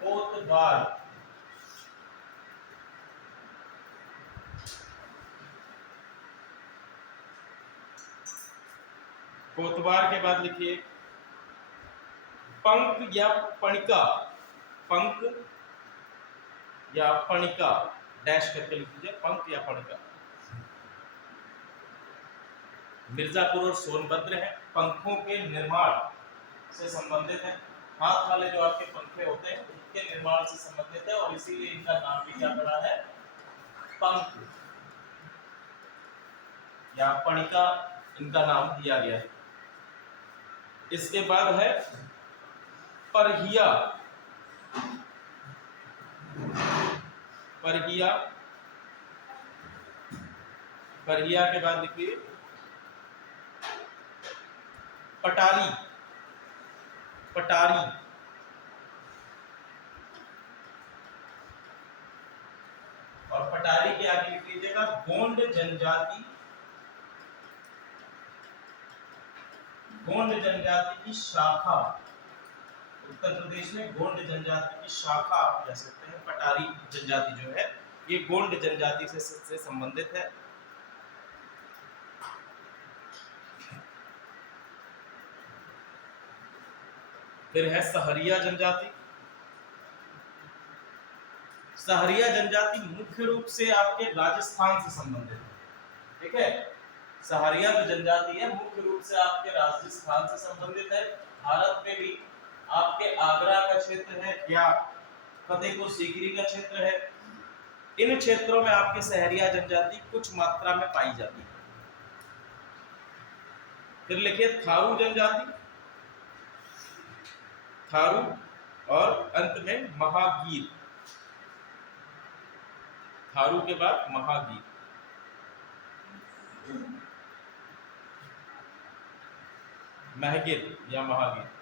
कोतवार, कोतवार के बाद लिखिए पंक या पणिका। पंक या पणिका, डैश करके लिख लीजिए पंक या पणिका। मिर्जापुर और सोनभद्र है, पंखों के निर्माण से संबंधित है। हाथ वाले जो आपके पंखे होते हैं उनके निर्माण से संबंधित है, और इसीलिए इनका नाम भी क्या पड़ा है, पंख। या पणिका इनका नाम दिया गया है। इसके बाद है परहिया। परहिया, परहिया के बाद लिखिए पटारी। पटारी, और पटारी के आगे लिख लीजिएगा गोंड जनजाति। गोंड जनजाति की शाखा, उत्तर प्रदेश में गोंड जनजाति की शाखा आप कह सकते हैं। पटारी जनजाति जो है ये गोंड जनजाति से संबंधित है। फिर है सहरिया जनजाति। सहरिया जनजाति मुख्य रूप से आपके राजस्थान से संबंधित है। ठीक है, सहरिया जो जनजाति है मुख्य रूप से आपके राजस्थान से संबंधित है। भारत में भी आपके आगरा का क्षेत्र है या फतेहपुर सीकरी का क्षेत्र है, इन क्षेत्रों में आपकी सहरिया जनजाति कुछ मात्रा में पाई जाती है। फिर लिखिए थारू जनजाति। थारू, और अंत में महागीर। थारू के बाद महागीर। महगिर या महागीर।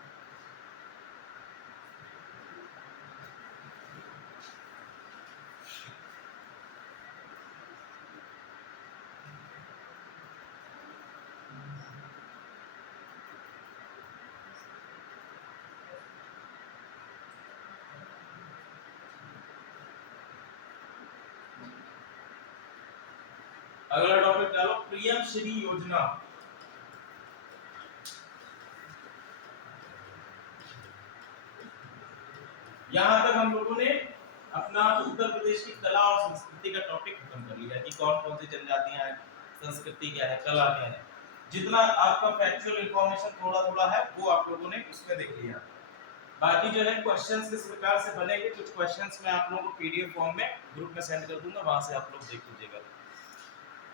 अगला टॉपिक डालो पीएम श्री योजना। यहां तक हम लोगों ने अपना उत्तर प्रदेश की कला और संस्कृति का टॉपिक खत्म कर लिया कि कौन कौन सी जनजातियां हैं, संस्कृति क्या है, कला क्या है। जितना आपका फैक्चुअल इंफॉर्मेशन थोड़ा थोड़ा है वो आप लोगों ने उसमें देख लिया। बाकी जो है क्वेश्चंस किस प्रकार से बनेंगे, कुछ क्वेश्चंस मैं आप लोगों को पीडीएफ फॉर्म में ग्रुप में सेंड कर दूंगा, वहां से आप लोग देख लीजिएगा।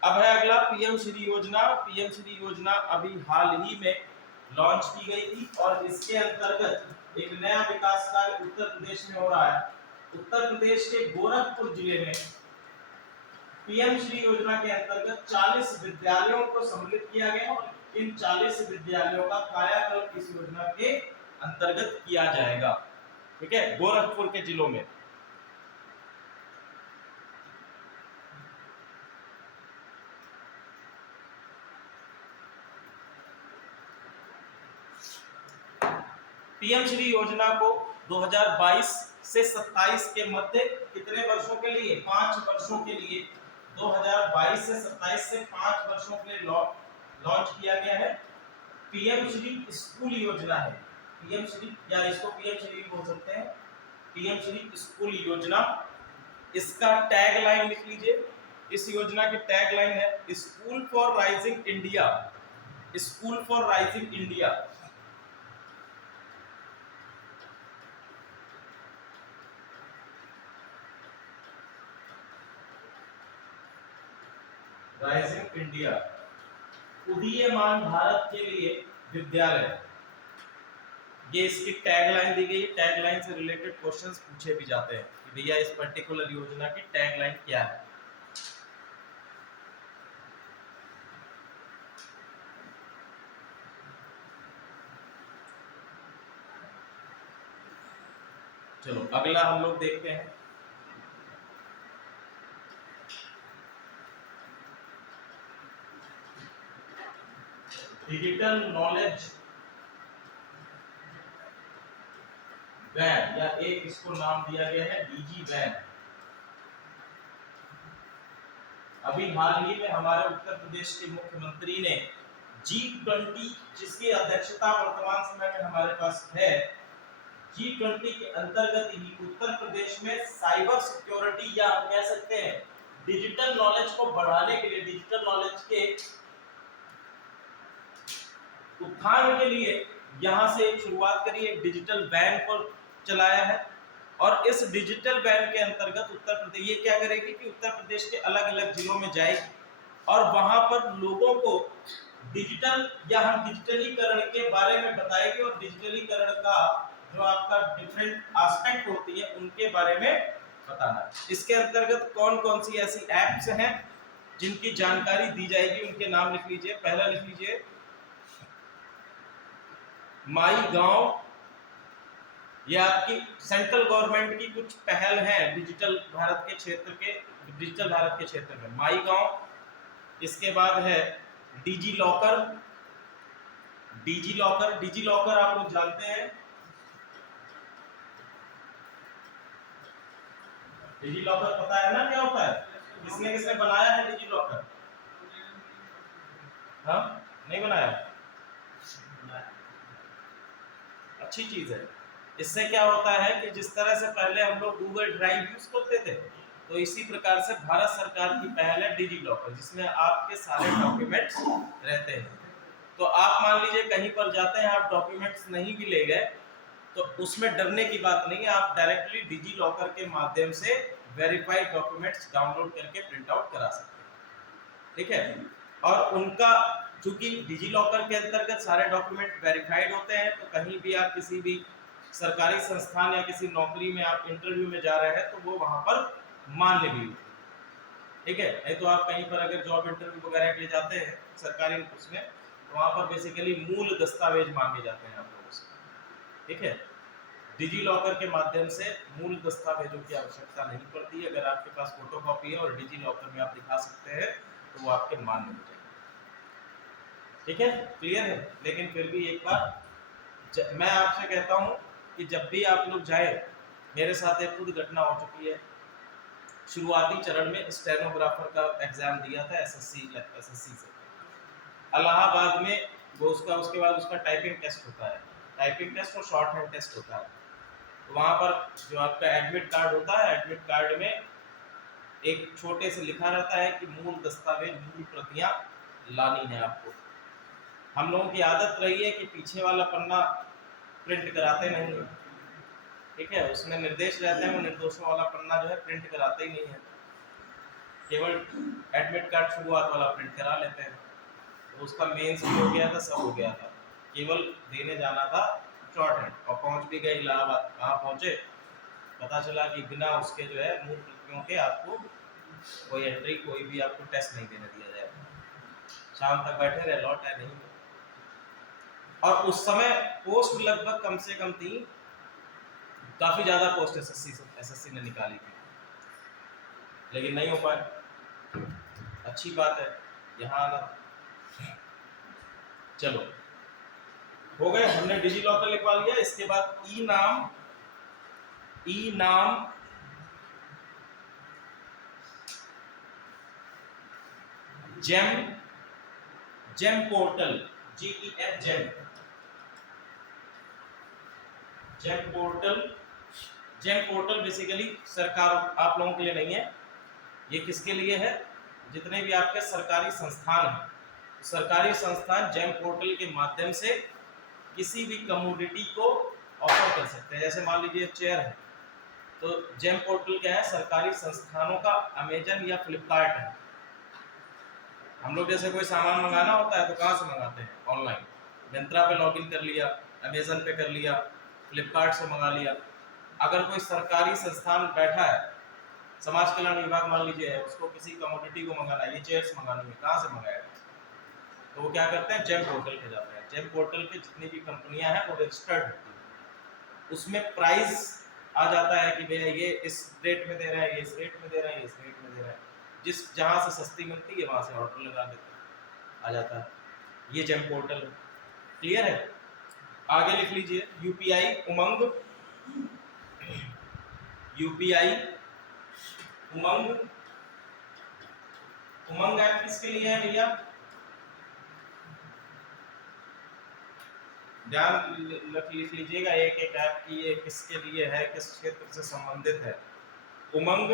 अब है अगला पीएम श्री योजना। पीएम श्री योजना अभी हाल ही में लॉन्च की गई थी और इसके अंतर्गत एक नया विकास कार्य उत्तर प्रदेश में हो रहा है। उत्तर प्रदेश के गोरखपुर जिले में पीएम श्री योजना के अंतर्गत 40 विद्यालयों को सम्मिलित किया गया और इन 40 विद्यालयों का कायाकल्प इस योजना के अंतर्गत किया जाएगा। ठीक है, गोरखपुर के जिलों में। पीएम श्री योजना को 2022 से 27 के मध्य कितने वर्षों के लिए? 5 वर्षों के लिए 2022 से 27 से 5 वर्षों के लिए लॉन्च किया गया है। पीएम श्री स्कूल योजना है। पीएम श्री या इसको पीएम श्री बोल सकते हैं, पीएम श्री स्कूल योजना। इसका टैग लाइन लिख लीजिए। इस योजना की टैग लाइन है school for rising India. School for rising India. Rising India, उदीयमान भारत के लिए विद्यालय, ये इसकी टैगलाइन दी गई है। टैगलाइन से रिलेटेड क्वेश्चंस पूछे भी जाते हैं कि भैया इस पर्टिकुलर योजना की टैगलाइन क्या है। चलो अगला हम लोग देखते हैं। डिजिटल नॉलेज वैन, या एक इसको नाम दिया गया है डीजी वैन। अभी हाल ही में हमारे उत्तर प्रदेश के मुख्यमंत्री ने G20, जिसकी अध्यक्षता वर्तमान समय में हमारे पास है, G20 के अंतर्गत ही उत्तर प्रदेश में साइबर सिक्योरिटी या हम कह सकते हैं डिजिटल नॉलेज को बढ़ाने के लिए, डिजिटल नॉलेज के उत्थान के लिए यहां से एक शुरुआत करी, एक डिजिटल वैन को चलाया है। और इस डिजिटल वैन के अंतर्गत उत्तर प्रदेश ये क्या करेगी कि उत्तर प्रदेश के अलग अलग जिलों में जाएगी और वहां पर लोगों को डिजिटल या हम डिजिटलीकरण के बारे में बताएंगे और डिजिटलीकरण का जो आपका डिफरेंट एस्पेक्ट होती है उनके बारे में बताना। इसके अंतर्गत कौन कौन सी ऐसी एप्स हैं जिनकी जानकारी दी जाएगी, उनके नाम लिख लीजिए। पहला लिख लीजिए माई गांव, ये आपकी सेंट्रल गवर्नमेंट की कुछ पहल है डिजिटल भारत के क्षेत्र के, डिजिटल भारत के क्षेत्र में माई गांव। इसके बाद है digi locker. Digi locker, digi locker आप लोग जानते हैं, डिजी लॉकर पता है ना क्या होता है? किसने किसने बनाया है डिजी लॉकर? हाँ, नहीं बनाया? अच्छी चीज है। इससे क्या होता है कि जिस तरह से पहले हम लोग गूगल ड्राइव यूज करते थे, तो इसी प्रकार से भारत सरकार की पहल है डिजी लॉकर, जिसमें आपके सारे डॉक्यूमेंट्स रहते हैं। तो आप मान लीजिए कहीं पर जाते हैं, आप डॉक्यूमेंट्स नहीं भी ले गए, तो उसमें डरने की बात नहीं है। आप डायरेक्टली डिजी लॉकर के माध्यम से वेरीफाइड डॉक्यूमेंट्स डाउनलोड करके प्रिंट आउट करा सकते हैं, ठीक है। और उनका चूंकि डिजी लॉकर के अंतर्गत सारे डॉक्यूमेंट वेरीफाइड होते हैं, तो कहीं भी आप किसी भी सरकारी संस्थान या किसी नौकरी में आप इंटरव्यू में जा रहे हैं तो वो वहां पर मान्य भी होती है, ठीक है। नहीं तो आप कहीं पर अगर जॉब इंटरव्यू वगैरह के लिए जाते हैं सरकारी उसमें, तो वहां पर बेसिकली मूल दस्तावेज मांगे जाते हैं आप लोगों से, ठीक है। डिजी लॉकर के माध्यम से मूल दस्तावेजों की आवश्यकता नहीं पड़ती है। अगर आपके पास फोटोकॉपी है और डिजी लॉकर में आप दिखा सकते हैं तो वो आपके मान्य हो जाएंगे, ठीक है, क्लियर है। लेकिन फिर भी एक बार मैं आपसे कहता हूं कि जब भी आप लोग जाए, मेरे साथ एक खुद घटना हो चुकी है। शुरुआती चरण में स्टेनोग्राफर का एग्जाम दिया था एसएससी से इलाहाबाद में, वो उसका उसके बाद उसका टाइपिंग टेस्ट होता है, टाइपिंग टेस्ट और शॉर्ट हैंड टेस्ट होता है। तो वहाँ पर जो आपका एडमिट कार्ड होता है, एडमिट कार्ड में एक छोटे से लिखा रहता है कि मूल दस्तावेज, मूल प्रतियां लानी है आपको। हम लोगों की आदत रही है कि पीछे वाला पन्ना प्रिंट कराते नहीं है, ठीक है, उसमें निर्देश रहते हैं, वो निर्देशों वाला पन्ना जो है प्रिंट कराते ही नहीं है, केवल एडमिट कार्ड शुरुआत वाला प्रिंट करा लेते हैं। तो उसका मेंस भी हो गया था, सब हो गया था, केवल देने जाना था शॉर्ट हैंड, और पहुंच भी गए इलाहाबाद। कहाँ पहुंचे, पता चला कि बिना उसके जो है मूल प्रतियों के आपको कोई एंट्री, कोई भी आपको टेस्ट नहीं देने दिया जाएगा। शाम तक बैठे रहे, लौट आए नहीं। और उस समय पोस्ट लगभग कम से कम थी, काफी ज्यादा पोस्ट एसएससी ने निकाली थी, लेकिन नहीं हो पाए। अच्छी बात है यहाँ आना। चलो हो गए, हमने डिजी लॉकर लिखवा लिया। इसके बाद ई NAM, e NAM GeM, GeM portal, GEM GeM, GeM portal. GeM portal basically सरकार, आप लोगों के लिए नहीं है, ये किसके लिए है, जितने भी आपके सरकारी संस्थान हैं, तो सरकारी संस्थान जेम पोर्टल के माध्यम से किसी भी कमोडिटी को ऑफर कर सकते हैं। जैसे मान लीजिए चेयर है, तो जेम पोर्टल क्या है, सरकारी संस्थानों का अमेजन या फ्लिपकार्ट है। हम लोग जैसे कोई सामान मंगाना होता है तो कहाँ से मंगाते हैं, ऑनलाइन, मिंत्रा पे लॉगिन कर लिया, अमेजन पे कर लिया, फ्लिपकार्ट से मंगा लिया। अगर कोई सरकारी संस्थान बैठा है, समाज कल्याण विभाग मान लीजिए है, उसको किसी कमोडिटी को मंगाना है, ये चेयर्स मंगानी है, कहाँ से मंगाएगा, तो वो क्या करते हैं, जेम पोर्टल पे जाते हैं। जेम पोर्टल पे जितनी भी कंपनियां हैं वो रजिस्टर्ड होती है, उसमें प्राइस आ जाता है कि भैया ये इस रेट में दे रहा है, ये इस रेट में दे रहा है, ये इस रेट में दे रहा है, जिस जहाँ से सस्ती मिलती है वहाँ से ऑर्डर लगा देते हैं, आ जाता है। ये जेम पोर्टल है, क्लियर है। आगे लिख लीजिए यूपीआई उमंग, यूपीआई उमंग। उमंग ऐप किसके लिए है भैया, ध्यान लिख लीजिएगा एक एक ऐप की ये किसके लिए है, किस क्षेत्र से संबंधित है। उमंग,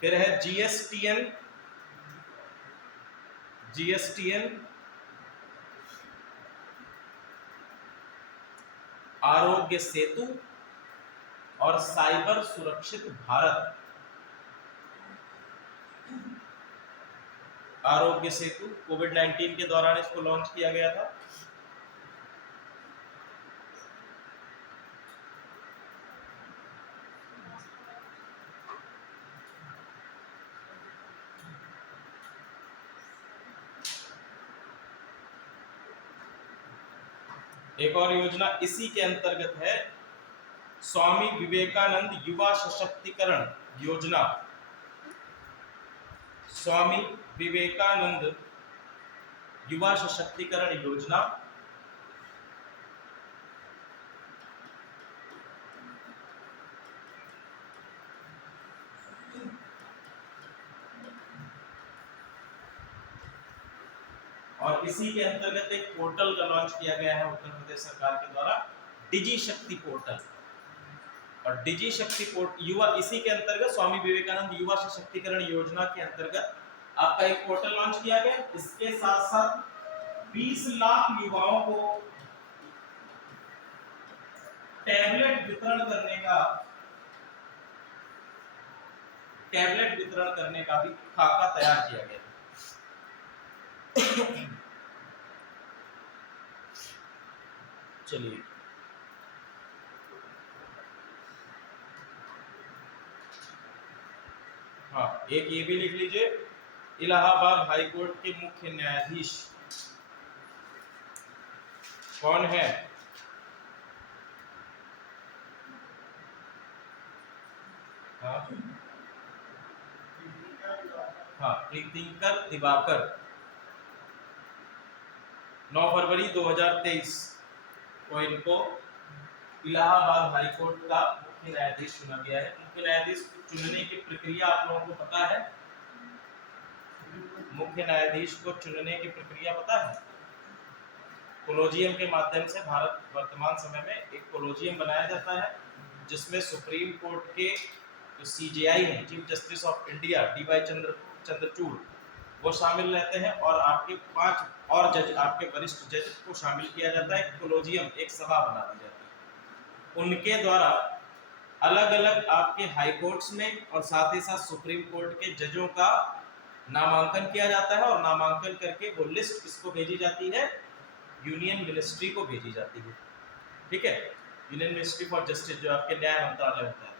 फिर है जीएसटीएन, जीएसटीएन, आरोग्य सेतु और साइबर सुरक्षित भारत। आरोग्य सेतु कोविड-19 के दौरान इसको लॉन्च किया गया था। एक और योजना इसी के अंतर्गत है, स्वामी विवेकानंद युवा सशक्तिकरण योजना। स्वामी विवेकानंद युवा सशक्तिकरण योजना और इसी के अंतर्गत एक पोर्टल का लॉन्च किया गया है उत्तर प्रदेश सरकार के द्वारा, डिजी शक्ति पोर्टल। और डिजी शक्ति युवा, इसी के अंतर्गत स्वामी विवेकानंद युवा सशक्तिकरण योजना के अंतर्गत आपका एक पोर्टल लॉन्च किया गया। इसके साथ साथ 20 लाख युवाओं को टैबलेट वितरण करने का भी खाका तैयार किया गया। चलिए, हाँ, एक ये भी लिख लीजिए, इलाहाबाद हाई कोर्ट के मुख्य न्यायाधीश कौन है? हाँ, प्रीतिंकर दिवाकर। 9 फरवरी 2023 को इनको इलाहाबाद हाई कोर्ट का मुख्य न्यायाधीश चुना गया है। मुख्य न्यायाधीश चुनने की प्रक्रिया आप लोगों को पता है? मुख्य न्यायाधीश को चुनने की प्रक्रिया पता है? कोलोजियम के माध्यम से भारत वर्तमान समय में एक कोलोजियम बनाया जाता है, जिसमें सुप्रीम कोर्ट के जो CJI हैं, chief justice of India DY Chandrachud, वो शामिल रहते हैं और आपके 5 और जज, आपके वरिष्ठ जज को शामिल किया जाता है। कोलोजियम एक सभा बना दी जाती है, उनके द्वारा अलग अलग आपके हाई कोर्ट्स में और साथ ही साथ सुप्रीम कोर्ट के जजों का नामांकन किया जाता है और नामांकन करके वो लिस्ट किसको भेजी जाती है? यूनियन मिनिस्ट्री को भेजी जाती है। ठीक है, यूनियन मिनिस्ट्री फॉर जस्टिस, जो आपके न्याय मंत्रालय होता है,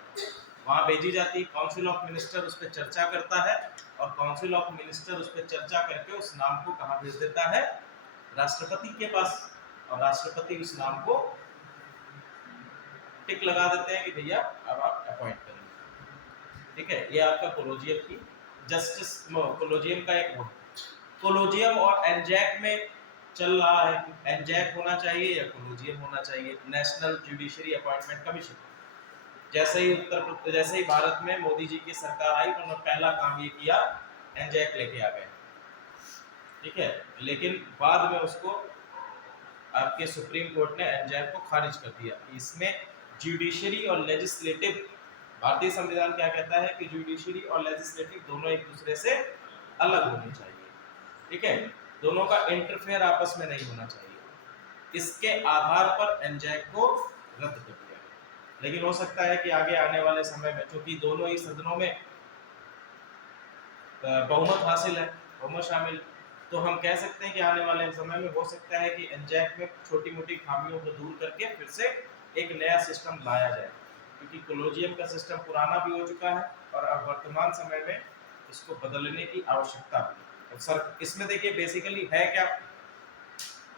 वहां भेजी जाती है। काउंसिल ऑफ मिनिस्टर उस पर चर्चा करता है और काउंसिल ऑफ मिनिस्टर उस पर चर्चा करके उस नाम को कहां भेज देता है? राष्ट्रपति के पास, और राष्ट्रपति उस नाम को टिक लगा देते हैं कि भैया अब आप अपॉइंट करेंगे। ठीक है, ये आपका कोलोजियम की जस्टिस, कोलोजियम का एक कोलोजियम और एनजैक में चल रहा है कि एनजैक होना चाहिए या कोलोजियम होना चाहिए, नेशनल जुडिशरी अपॉइंटमेंट कमीशन। जैसे ही भारत में मोदी जी की सरकार आई, उन्होंने पहला काम ये किया, एनजैक लेके आ गए। ठीक है, लेकिन बाद में उसको आपके सुप्रीम कोर्ट ने एनजैक को खारिज कर दिया। इसमें जुडिशरी और लेजिस्लेटिव, भारतीय संविधान क्या कहता है कि जुडिशरी और लेजिस्लेटिव दोनों एक दूसरे से अलग होने चाहिए। ठीक है, दोनों का इंटरफेयर आपस में नहीं होना चाहिए। इसके आधार पर एनजैक को रद्द कर दिया। लेकिन हो सकता है कि आगे आने वाले समय में, क्योंकि दोनों ही सदनों में बहुमत हासिल है, बहुमत शामिल, तो हम कह सकते हैं कि आने वाले समय में हो सकता है कि एनजैक में छोटी मोटी खामियों को दूर करके फिर से एक नया सिस्टम लाया जाए, क्योंकि कोलोजियम का सिस्टम पुराना भी हो चुका है और अब वर्तमान समय में इसको बदलने की आवश्यकता भी है। तो सर, इसमें देखिए बेसिकली है क्या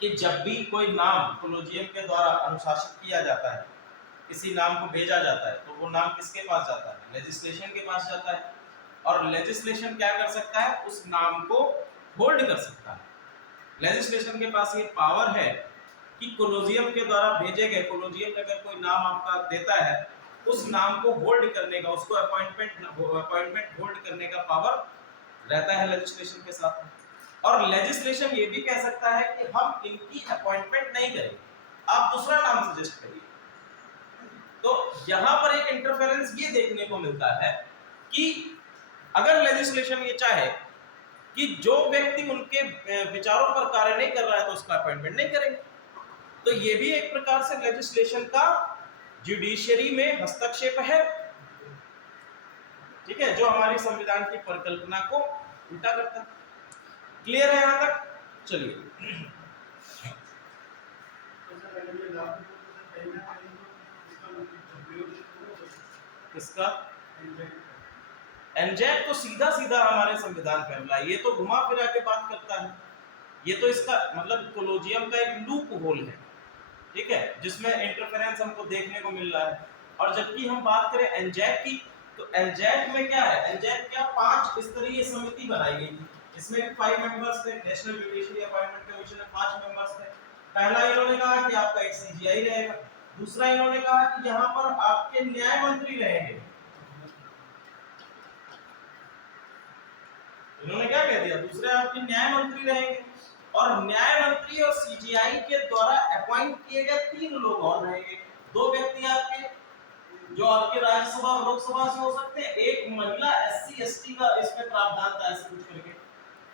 कि जब भी कोई नाम कोलोजियम के द्वारा अनुशासित किया जाता है, किसी नाम को भेजा जाता है, तो वो नाम किसके पास जाता है? लेजिस्लेशन के पास जाता है। और लेजिस्लेशन क्या कर सकता है? उस नाम को होल्ड कर सकता है। लेजिस्लेशन के पास ये पावर है कि कोलोजियम के द्वारा भेजे गए, कोलोजियम अगर कोई नाम आपका देता है, उस नाम को होल्ड करने का, उसको अपॉइंटमेंट होल्ड करने का पावर रहता है लेजिस्लेशन के साथ। और लेजिस्लेशन ये भी कह सकता है कि हम इनकी अपॉइंटमेंट नहीं करेंगे, आप दूसरा नाम सजेस्ट करिए। तो यहां पर एक इंटरफेरेंस ये देखने को मिलता है कि अगर लेजिस्लेशन ये चाहे कि जो व्यक्ति उनके विचारों पर कार्य नहीं कर रहा है तो उसका अपॉइंटमेंट नहीं करेंगे, तो ये भी एक प्रकार से लेजिस्लेशन का जुडिशरी में हस्तक्षेप है। ठीक है, जो हमारी संविधान की परिकल्पना को उल्टा करता है। क्लियर है यहाँ तक? चलिए किसका एनजेड तो सीधा सीधा हमारे संविधान पे अप्लाई, ये तो घुमा फिरा के बात करता है, ये तो इसका मतलब कोलोजियम का एक लूप होल है, ठीक है, जिसमें इंटरफेरेंस हमको देखने को मिल रहा है। और जबकि हम बात करें एनजेड की, तो एनजेड में क्या है, एनजेड क्या 5 स्तरीय समिति बनाई गई थी, इसमें 5 मेंबर्स थे, नेशनल जुडिशरी अपॉइंटमेंट कमीशन में 5 मेंबर्स थे। पहला इन्होंने कहा कि आपका एक सीजीआई रहेगा, दूसरा इन्होंने कहा कि यहाँ पर आपके न्याय मंत्री रहेंगे, इन्होंने क्या कह दिया, दूसरे आपके न्याय मंत्री रहेंगे, और न्याय मंत्री और सीजीआई के द्वारा अपॉइंट किए गए 3 लोग और रहेंगे, 2 व्यक्ति आपके जो आपके राज्यसभा और लोकसभा से हो सकते हैं, एक महिला एससी एसटी का इसमें प्रावधान था ऐसे कुछ करके,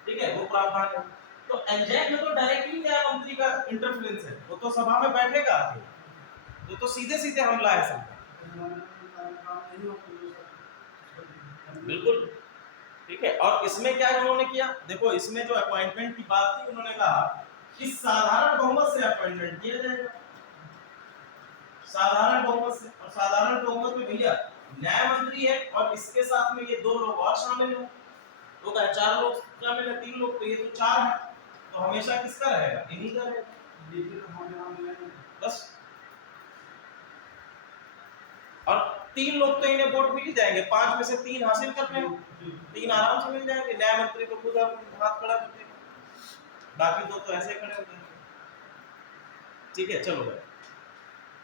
ठीक है, वो प्रावधान है। तो एनजेड में तो डायरेक्टली न्याय मंत्री का इंटरफेरेंस है, वो तो सभा में बैठेगा आके, तो सीधे सीधे हमला है सब, बिल्कुल, ठीक है। और इसमें क्या उन्होंने किया, देखो इसमें जो अपॉइंटमेंट की बात थी, उन्होंने कहा कि साधारण बहुमत से अपॉइंटमेंट किया जाएगा, साधारण बहुमत से, और साधारण बहुमत में भैया न्याय मंत्री है और इसके साथ में ये 2 लोग और शामिल हैं, तो क्या 4 लोग शामिल है, 3 लोग, तो ये तो 4 है, तो हमेशा किसका रहेगा, इन्हीं का रहेगा बस। और 3 लोग तो इन्हें वोट मिल ही जाएंगे, 5 में से 3 हासिल कर रहे हैं, 3 आराम से मिल जाएंगे, न्याय मंत्री को खुद हाथ खड़ा कर देगा, बाकी 2 तो ऐसे खड़े हो जाएंगे, ठीक है। चलो भाई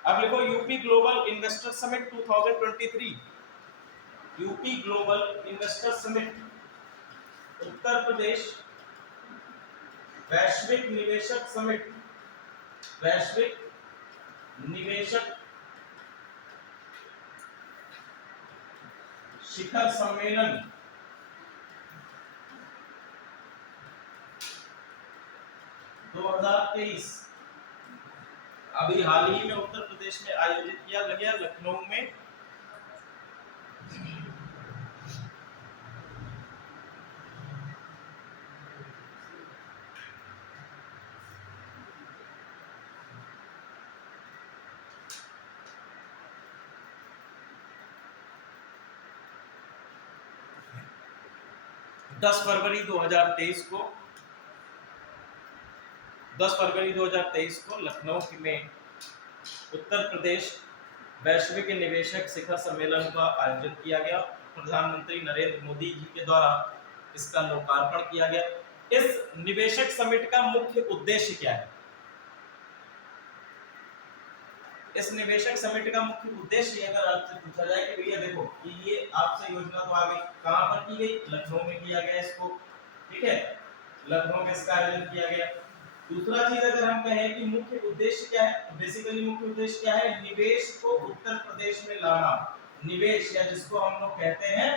अब लिखो UP global investor summit 2023, UP global investor summit, Uttar Pradesh वैश्विक निवेशक समिट, वैश्विक निवेशक शिखर सम्मेलन 2023 अभी हाल ही में उत्तर प्रदेश में आयोजित किया गया, लखनऊ में। दस फरवरी 2023 को लखनऊ में उत्तर प्रदेश वैश्विक निवेशक शिखर सम्मेलन का आयोजन किया गया, प्रधानमंत्री नरेंद्र मोदी जी के द्वारा इसका लोकार्पण किया गया। इस निवेशक समिट का मुख्य उद्देश्य क्या है, इस निवेशक समिट का मुख्य उद्देश्य अगर आपसे पूछा जाए कि भैया देखो कि ये आपसे योजना तो आ गई, कहां पर की गई, लखनऊ में किया गया इसको, ठीक है, लखनऊ में इसका आयोजन किया गया। दूसरा चीज अगर हम कहें कि मुख्य उद्देश्य क्या है, तो बेसिकली मुख्य उद्देश्य क्या है, निवेश को उत्तर प्रदेश में लाना, निवेश या जिसको हम लोग कहते हैं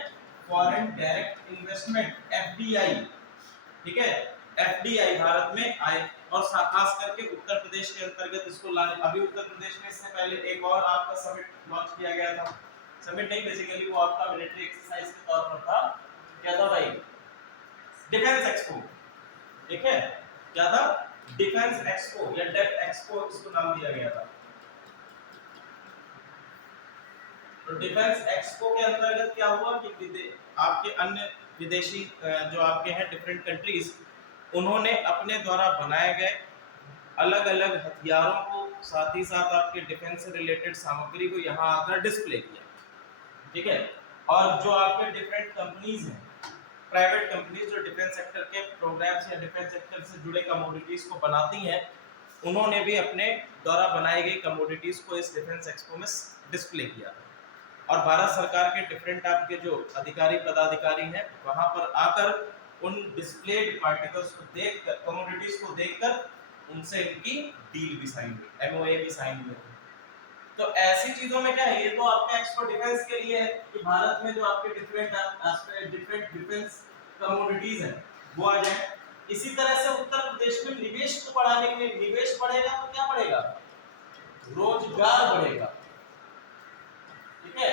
फॉरेन डायरेक्ट इन्वेस्टमेंट एफडीआई, ठीक है, एफडीआई भारत में आए, और खास करके उत्तर प्रदेश के अंतर्गत इसको लाने। अभी उत्तर प्रदेश में इससे पहले एक और आपका समिट लॉन्च किया गया था, समिट नहीं बेसिकली वो आपका मिलिट्री एक्सरसाइज के तौर पर था, क्या था भाई, डिफेंस एक्सपो, ठीक है, क्या था, डिफेंस एक्सपो या डेफ एक्सपो इसको नाम दिया गया था। तो डिफेंस एक्सपो के अंतर्गत क्या हुआ कि आपके अन्य विदेशी जो आपके हैं डिफरेंट कंट्रीज, उन्होंने अपने द्वारा बनाए गए अलग अलग हथियारों को, साथ ही साथ आपके डिफेंस से रिलेटेड सामग्री को यहाँ आकर डिस्प्ले किया, ठीक है। और जो आपके डिफरेंट कंपनीज हैं, प्राइवेट कंपनीज जो डिफेंस सेक्टर के प्रोग्राम्स या डिफेंस सेक्टर से जुड़े कमोडिटीज को बनाती हैं, उन्होंने भी अपने द्वारा बनाई गई कमोडिटीज को इस डिफेंस एक्सपो में डिस्प्ले किया। और भारत सरकार के डिफरेंट आपके जो अधिकारी पदाधिकारी हैं, वहां पर आकर उन डिस्प्लेड पार्टिकल्स को देखकर, कमोडिटीज को देखकर उनसे इनकी डील भी साइन हुई, एमओए भी साइन हुए। तो ऐसी चीजों में क्या है, ये तो आपका एक्सपोर्ट डिफेंस के लिए है कि भारत में जो आपके डिफरेंट डिफेंस कमोडिटीज हैं वो आ जाए। इसी तरह से उत्तर प्रदेश में निवेश को बढ़ाने के लिए, निवेश बढ़ेगा तो क्या बढ़ेगा, रोजगार बढ़ेगा, ठीक है।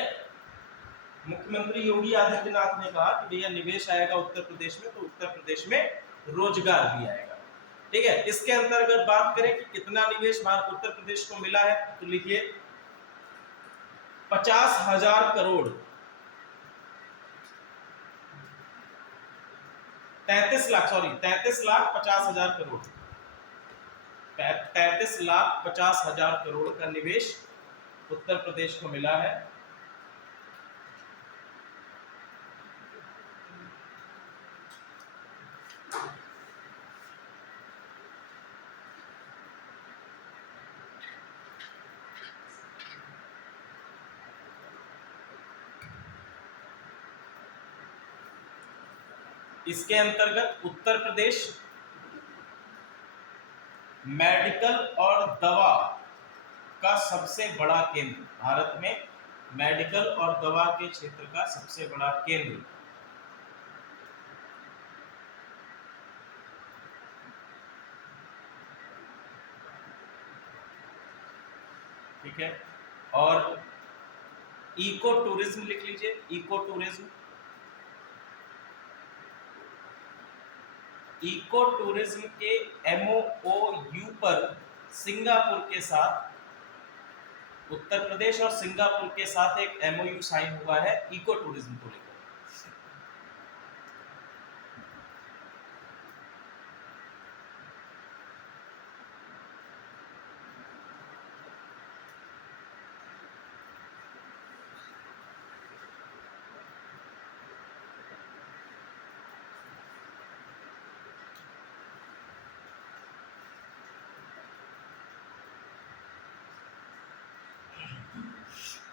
मुख्यमंत्री योगी आदित्यनाथ ने कहा कि भैया निवेश आएगा उत्तर प्रदेश में, तो उत्तर प्रदेश में रोजगार भी आएगा। ठीक है, इसके अंतर्गत बात करें कि कितना निवेश भारत उत्तर प्रदेश को मिला है, तो लिखिए 50,000 करोड़, 33,50,000 करोड़, 33,50,000 करोड़ का निवेश उत्तर प्रदेश को मिला है। इसके अंतर्गत उत्तर प्रदेश मेडिकल और दवा का सबसे बड़ा केंद्र, भारत में मेडिकल और दवा के क्षेत्र का सबसे बड़ा केंद्र, ठीक है। और इको टूरिज्म लिख लीजिए, इको टूरिज्म, इको टूरिज्म के MOU पर सिंगापुर के साथ, उत्तर प्रदेश और सिंगापुर के साथ एक MOU साइन हुआ है इको टूरिज्म को लेकर।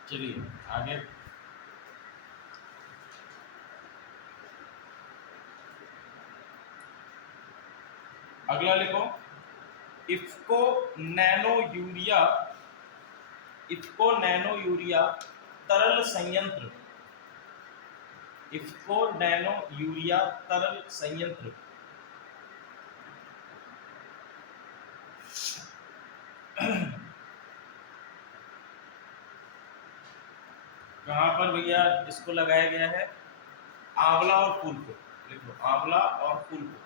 चलिए आगे, अगला लिखो IFFCO nano urea, IFFCO nano urea तरल संयंत्र, इफ्को नैनो यूरिया तरल संयंत्र कहां पर भैया इसको लगाया गया है? आंवला और फूलपुर, लिखो आंवला और फूलपुर,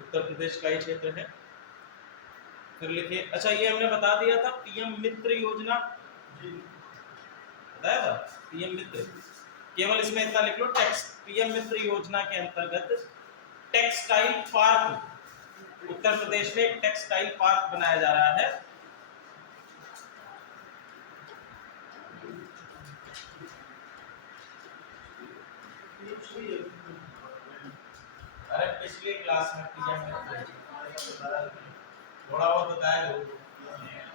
उत्तर प्रदेश का ही क्षेत्र है। फिर लिखिए, अच्छा ये हमने बता दिया था PM मित्र योजना, बताया था PM मित्र, केवल इसमें इतना लिख लो PM मित्र योजना के अंतर्गत टेक्सटाइल पार्क, उत्तर प्रदेश में एक टेक्सटाइल पार्क बनाया जा रहा है। अरे पिछली क्लास में थोड़ा बहुत बताया,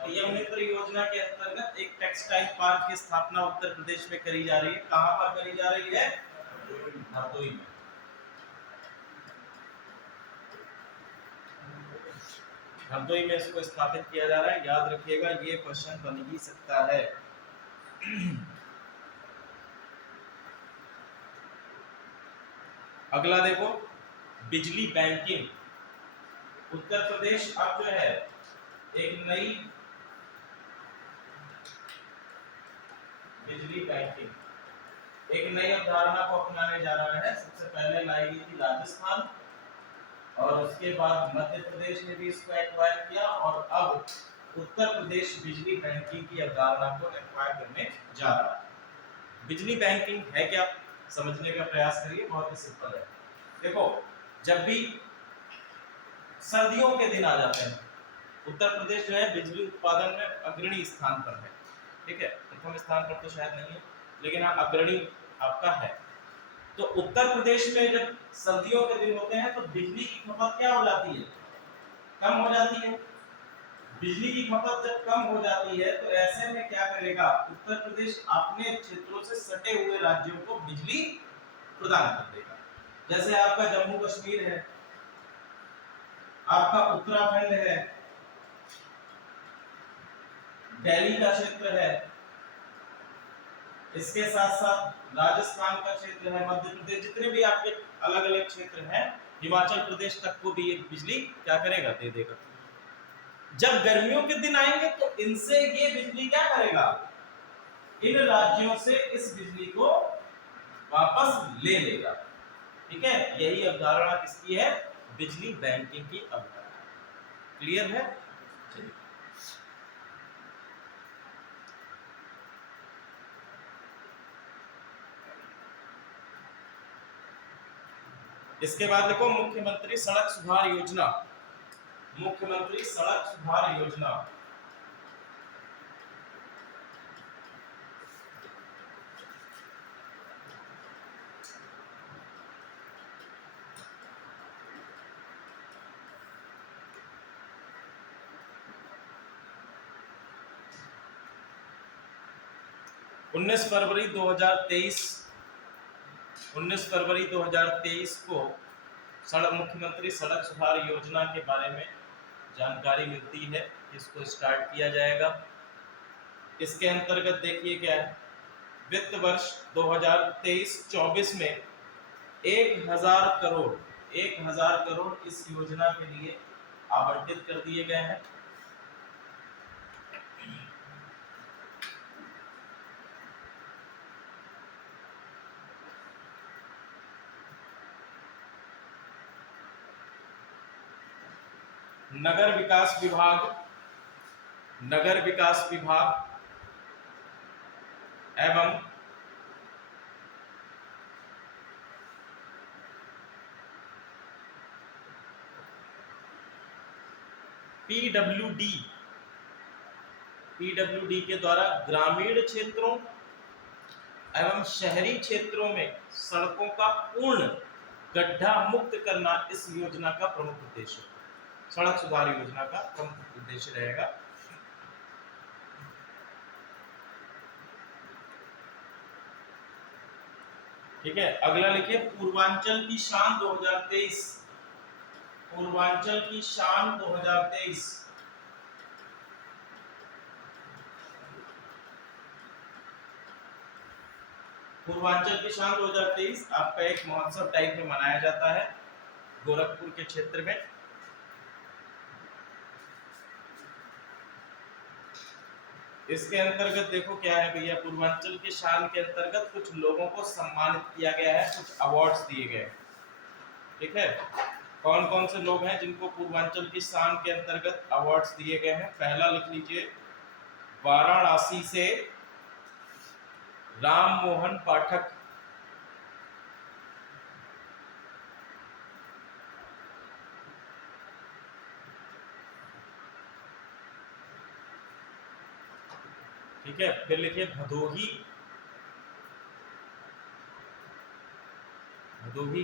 PM मित्र योजना के अंतर्गत एक टेक्सटाइल पार्क की स्थापना उत्तर प्रदेश में करी जा रही है। कहां पर करी जा रही है? हरदोई में। हरदोई में इसको स्थापित किया जा रहा है, याद रखिएगा ये क्वेश्चन बन ही सकता है। अगला देखो बिजली बैंकिंग, उत्तर प्रदेश अब जो है एक नई बिजली बैंकिंग, एक नई अवधारणा को अपनाने जा रहा है। सबसे पहले लाई गई थी राजस्थान, और उसके बाद मध्य प्रदेश ने भी इसको एक्वायर किया, और अब उत्तर प्रदेश बिजली बैंकिंग की अवधारणा को एक्वायर करने जा रहा है। बिजली बैंकिंग है क्या, समझने का प्रयास करिए, बहुत ही सिंपल है। देखो जब भी सर्दियों के दिन आ जाते हैं, उत्तर प्रदेश जो है बिजली उत्पादन में अग्रणी स्थान पर है, ठीक है, प्रथम स्थान पर तो शायद नहीं है, लेकिन हाँ अग्रणी आपका है। तो उत्तर प्रदेश में जब सर्दियों के दिन होते हैं तो बिजली की खपत क्या हो जाती है? कम हो जाती है। बिजली की खपत जब कम हो जाती है तो ऐसे में क्या करेगा उत्तर प्रदेश? अपने क्षेत्रों से सटे हुए राज्यों को बिजली प्रदान कर देगा। जैसे आपका जम्मू कश्मीर है, आपका उत्तराखंड है, दिल्ली का क्षेत्र है, इसके साथ साथ राजस्थान का क्षेत्र है, मध्य प्रदेश, जितने भी आपके अलग अलग क्षेत्र हैं, हिमाचल प्रदेश तक को भी ये बिजली क्या करेगा? दे देगा। जब गर्मियों के दिन आएंगे तो इनसे ये बिजली क्या करेगा? इन राज्यों से इस बिजली को वापस ले लेगा। ठीक है, यही अवधारणा किसकी है? बिजली बैंकिंग की अवधारणा। क्लियर है? चलिए, इसके बाद देखो मुख्यमंत्री सड़क सुधार योजना। मुख्यमंत्री सड़क सुधार योजना 19 फरवरी 2023 19 फरवरी 2023 को मुख्यमंत्री सड़क सुधार योजना के बारे में जानकारी मिलती है। इसको स्टार्ट किया जाएगा। इसके अंतर्गत देखिए क्या है, वित्त वर्ष 2023-24 में 1000 करोड़ इस योजना के लिए आवंटित कर दिए गए हैं। नगर विकास विभाग एवं पीडब्ल्यूडी के द्वारा ग्रामीण क्षेत्रों एवं शहरी क्षेत्रों में सड़कों का पूर्ण गड्ढा मुक्त करना इस योजना का प्रमुख उद्देश्य है। सड़क सुधार योजना का प्रमुख उद्देश्य रहेगा। ठीक है, अगला लिखिए पूर्वांचल की शान 2023। पूर्वांचल की शान 2023। पूर्वांचल की शान 2023 आपका एक महोत्सव टाइप में मनाया जाता है गोरखपुर के क्षेत्र में। इसके अंतर्गत देखो क्या है भैया, पूर्वांचल की शान के अंतर्गत कुछ लोगों को सम्मानित किया गया है, कुछ अवार्ड्स दिए गए। ठीक है, कौन कौन से लोग हैं जिनको पूर्वांचल की शान के अंतर्गत अवार्ड्स दिए गए हैं? पहला लिख लीजिए, वाराणसी से राम मोहन पाठक। ठीक है, फिर लिखिए भदोही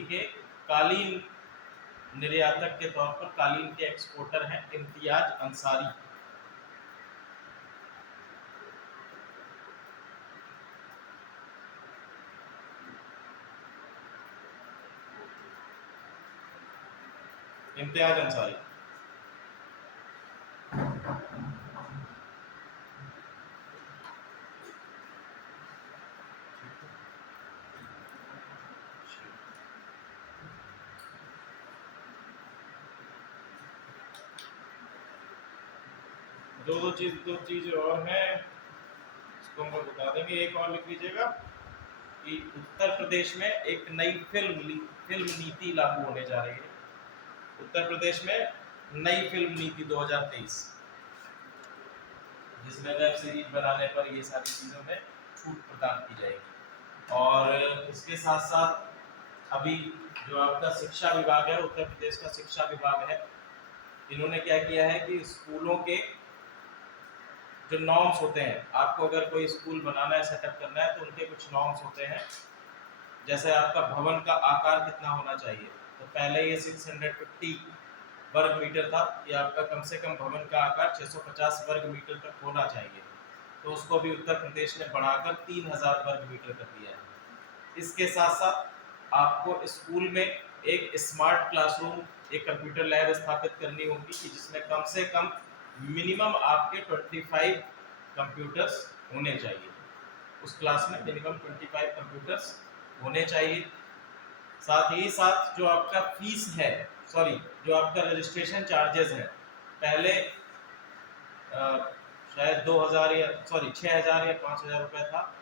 के कालीन निर्यातक के तौर पर, कालीन के एक्सपोर्टर हैं इम्तियाज अंसारी। इम्तियाज अंसारी। दो चीज और है, इसको हम बता देंगे। एक और लिख लीजिएगा कि उत्तर प्रदेश में एक नई फिल्म नीति लागू होने जा रही है। उत्तर प्रदेश में नई फिल्म नीति 2023, जिसमें वेब सीरीज बनाने पर ये सारी चीजों में छूट प्रदान की जाएगी। और इसके साथ साथ अभी जो आपका शिक्षा विभाग है, उत्तर प्रदेश का शिक्षा विभाग है, इन्होंने क्या किया है कि स्कूलों के जो नॉर्म्स होते हैं, आपको अगर कोई स्कूल बनाना है, सेटअप करना है, तो उनके कुछ नॉर्म्स होते हैं। जैसे आपका भवन का आकार कितना होना चाहिए, तो पहले ये 650 वर्ग मीटर था कि आपका कम से कम भवन का आकार 650 वर्ग मीटर तक होना चाहिए। तो उसको भी उत्तर प्रदेश ने बढ़ाकर 3000 वर्ग मीटर कर दिया है। इसके साथ साथ आपको स्कूल में एक स्मार्ट क्लासरूम, एक कंप्यूटर लैब स्थापित करनी होगी कि जिसमें कम से कम मिनिमम आपके 25 कंप्यूटर्स होने चाहिए। उस क्लास में मिनिमम 25 कंप्यूटर्स होने चाहिए। साथ ही साथ जो आपका फीस है, जो आपका रजिस्ट्रेशन चार्जेस है, पहले शायद 6000 या 5000 रुपए था,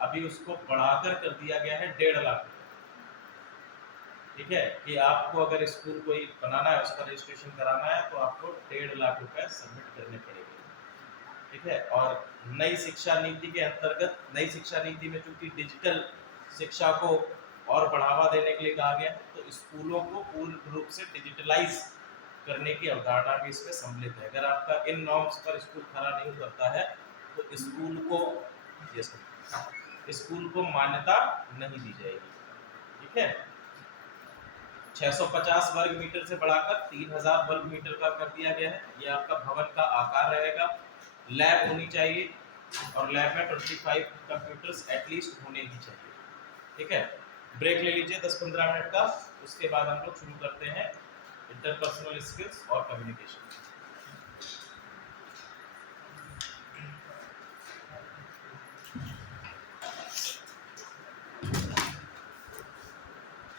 अभी उसको बढ़ाकर कर दिया गया है 1.5 लाख। ठीक है, कि आपको अगर स्कूल कोई बनाना है, उसका रजिस्ट्रेशन कराना है तो आपको 1.5 लाख रुपए सबमिट करने पड़ेंगे। ठीक है, और नई शिक्षा नीति के अंतर्गत, नई शिक्षा नीति में चूंकि डिजिटल शिक्षा को और बढ़ावा देने के लिए कहा गया है, तो स्कूलों को पूर्ण रूप से डिजिटलाइज करने की अवधारणा भी इसमें सम्मिलित है। अगर आपका इन नॉर्म्स पर स्कूल खरा नहीं उतरता है तो स्कूल को मान्यता नहीं दी जाएगी। ठीक है, 650 वर्ग मीटर से बढ़ाकर 3000 वर्ग मीटर का कर दिया गया है। ये आपका भवन का आकार रहेगा। लैब होनी चाहिए और लैब में 25 कंप्यूटर्स एटलीस्ट होने ही चाहिए। ठीक है, ब्रेक ले लीजिए 10-15 मिनट का, उसके बाद हम लोग शुरू करते हैं इंटरपर्सनल स्किल्स और कम्युनिकेशन।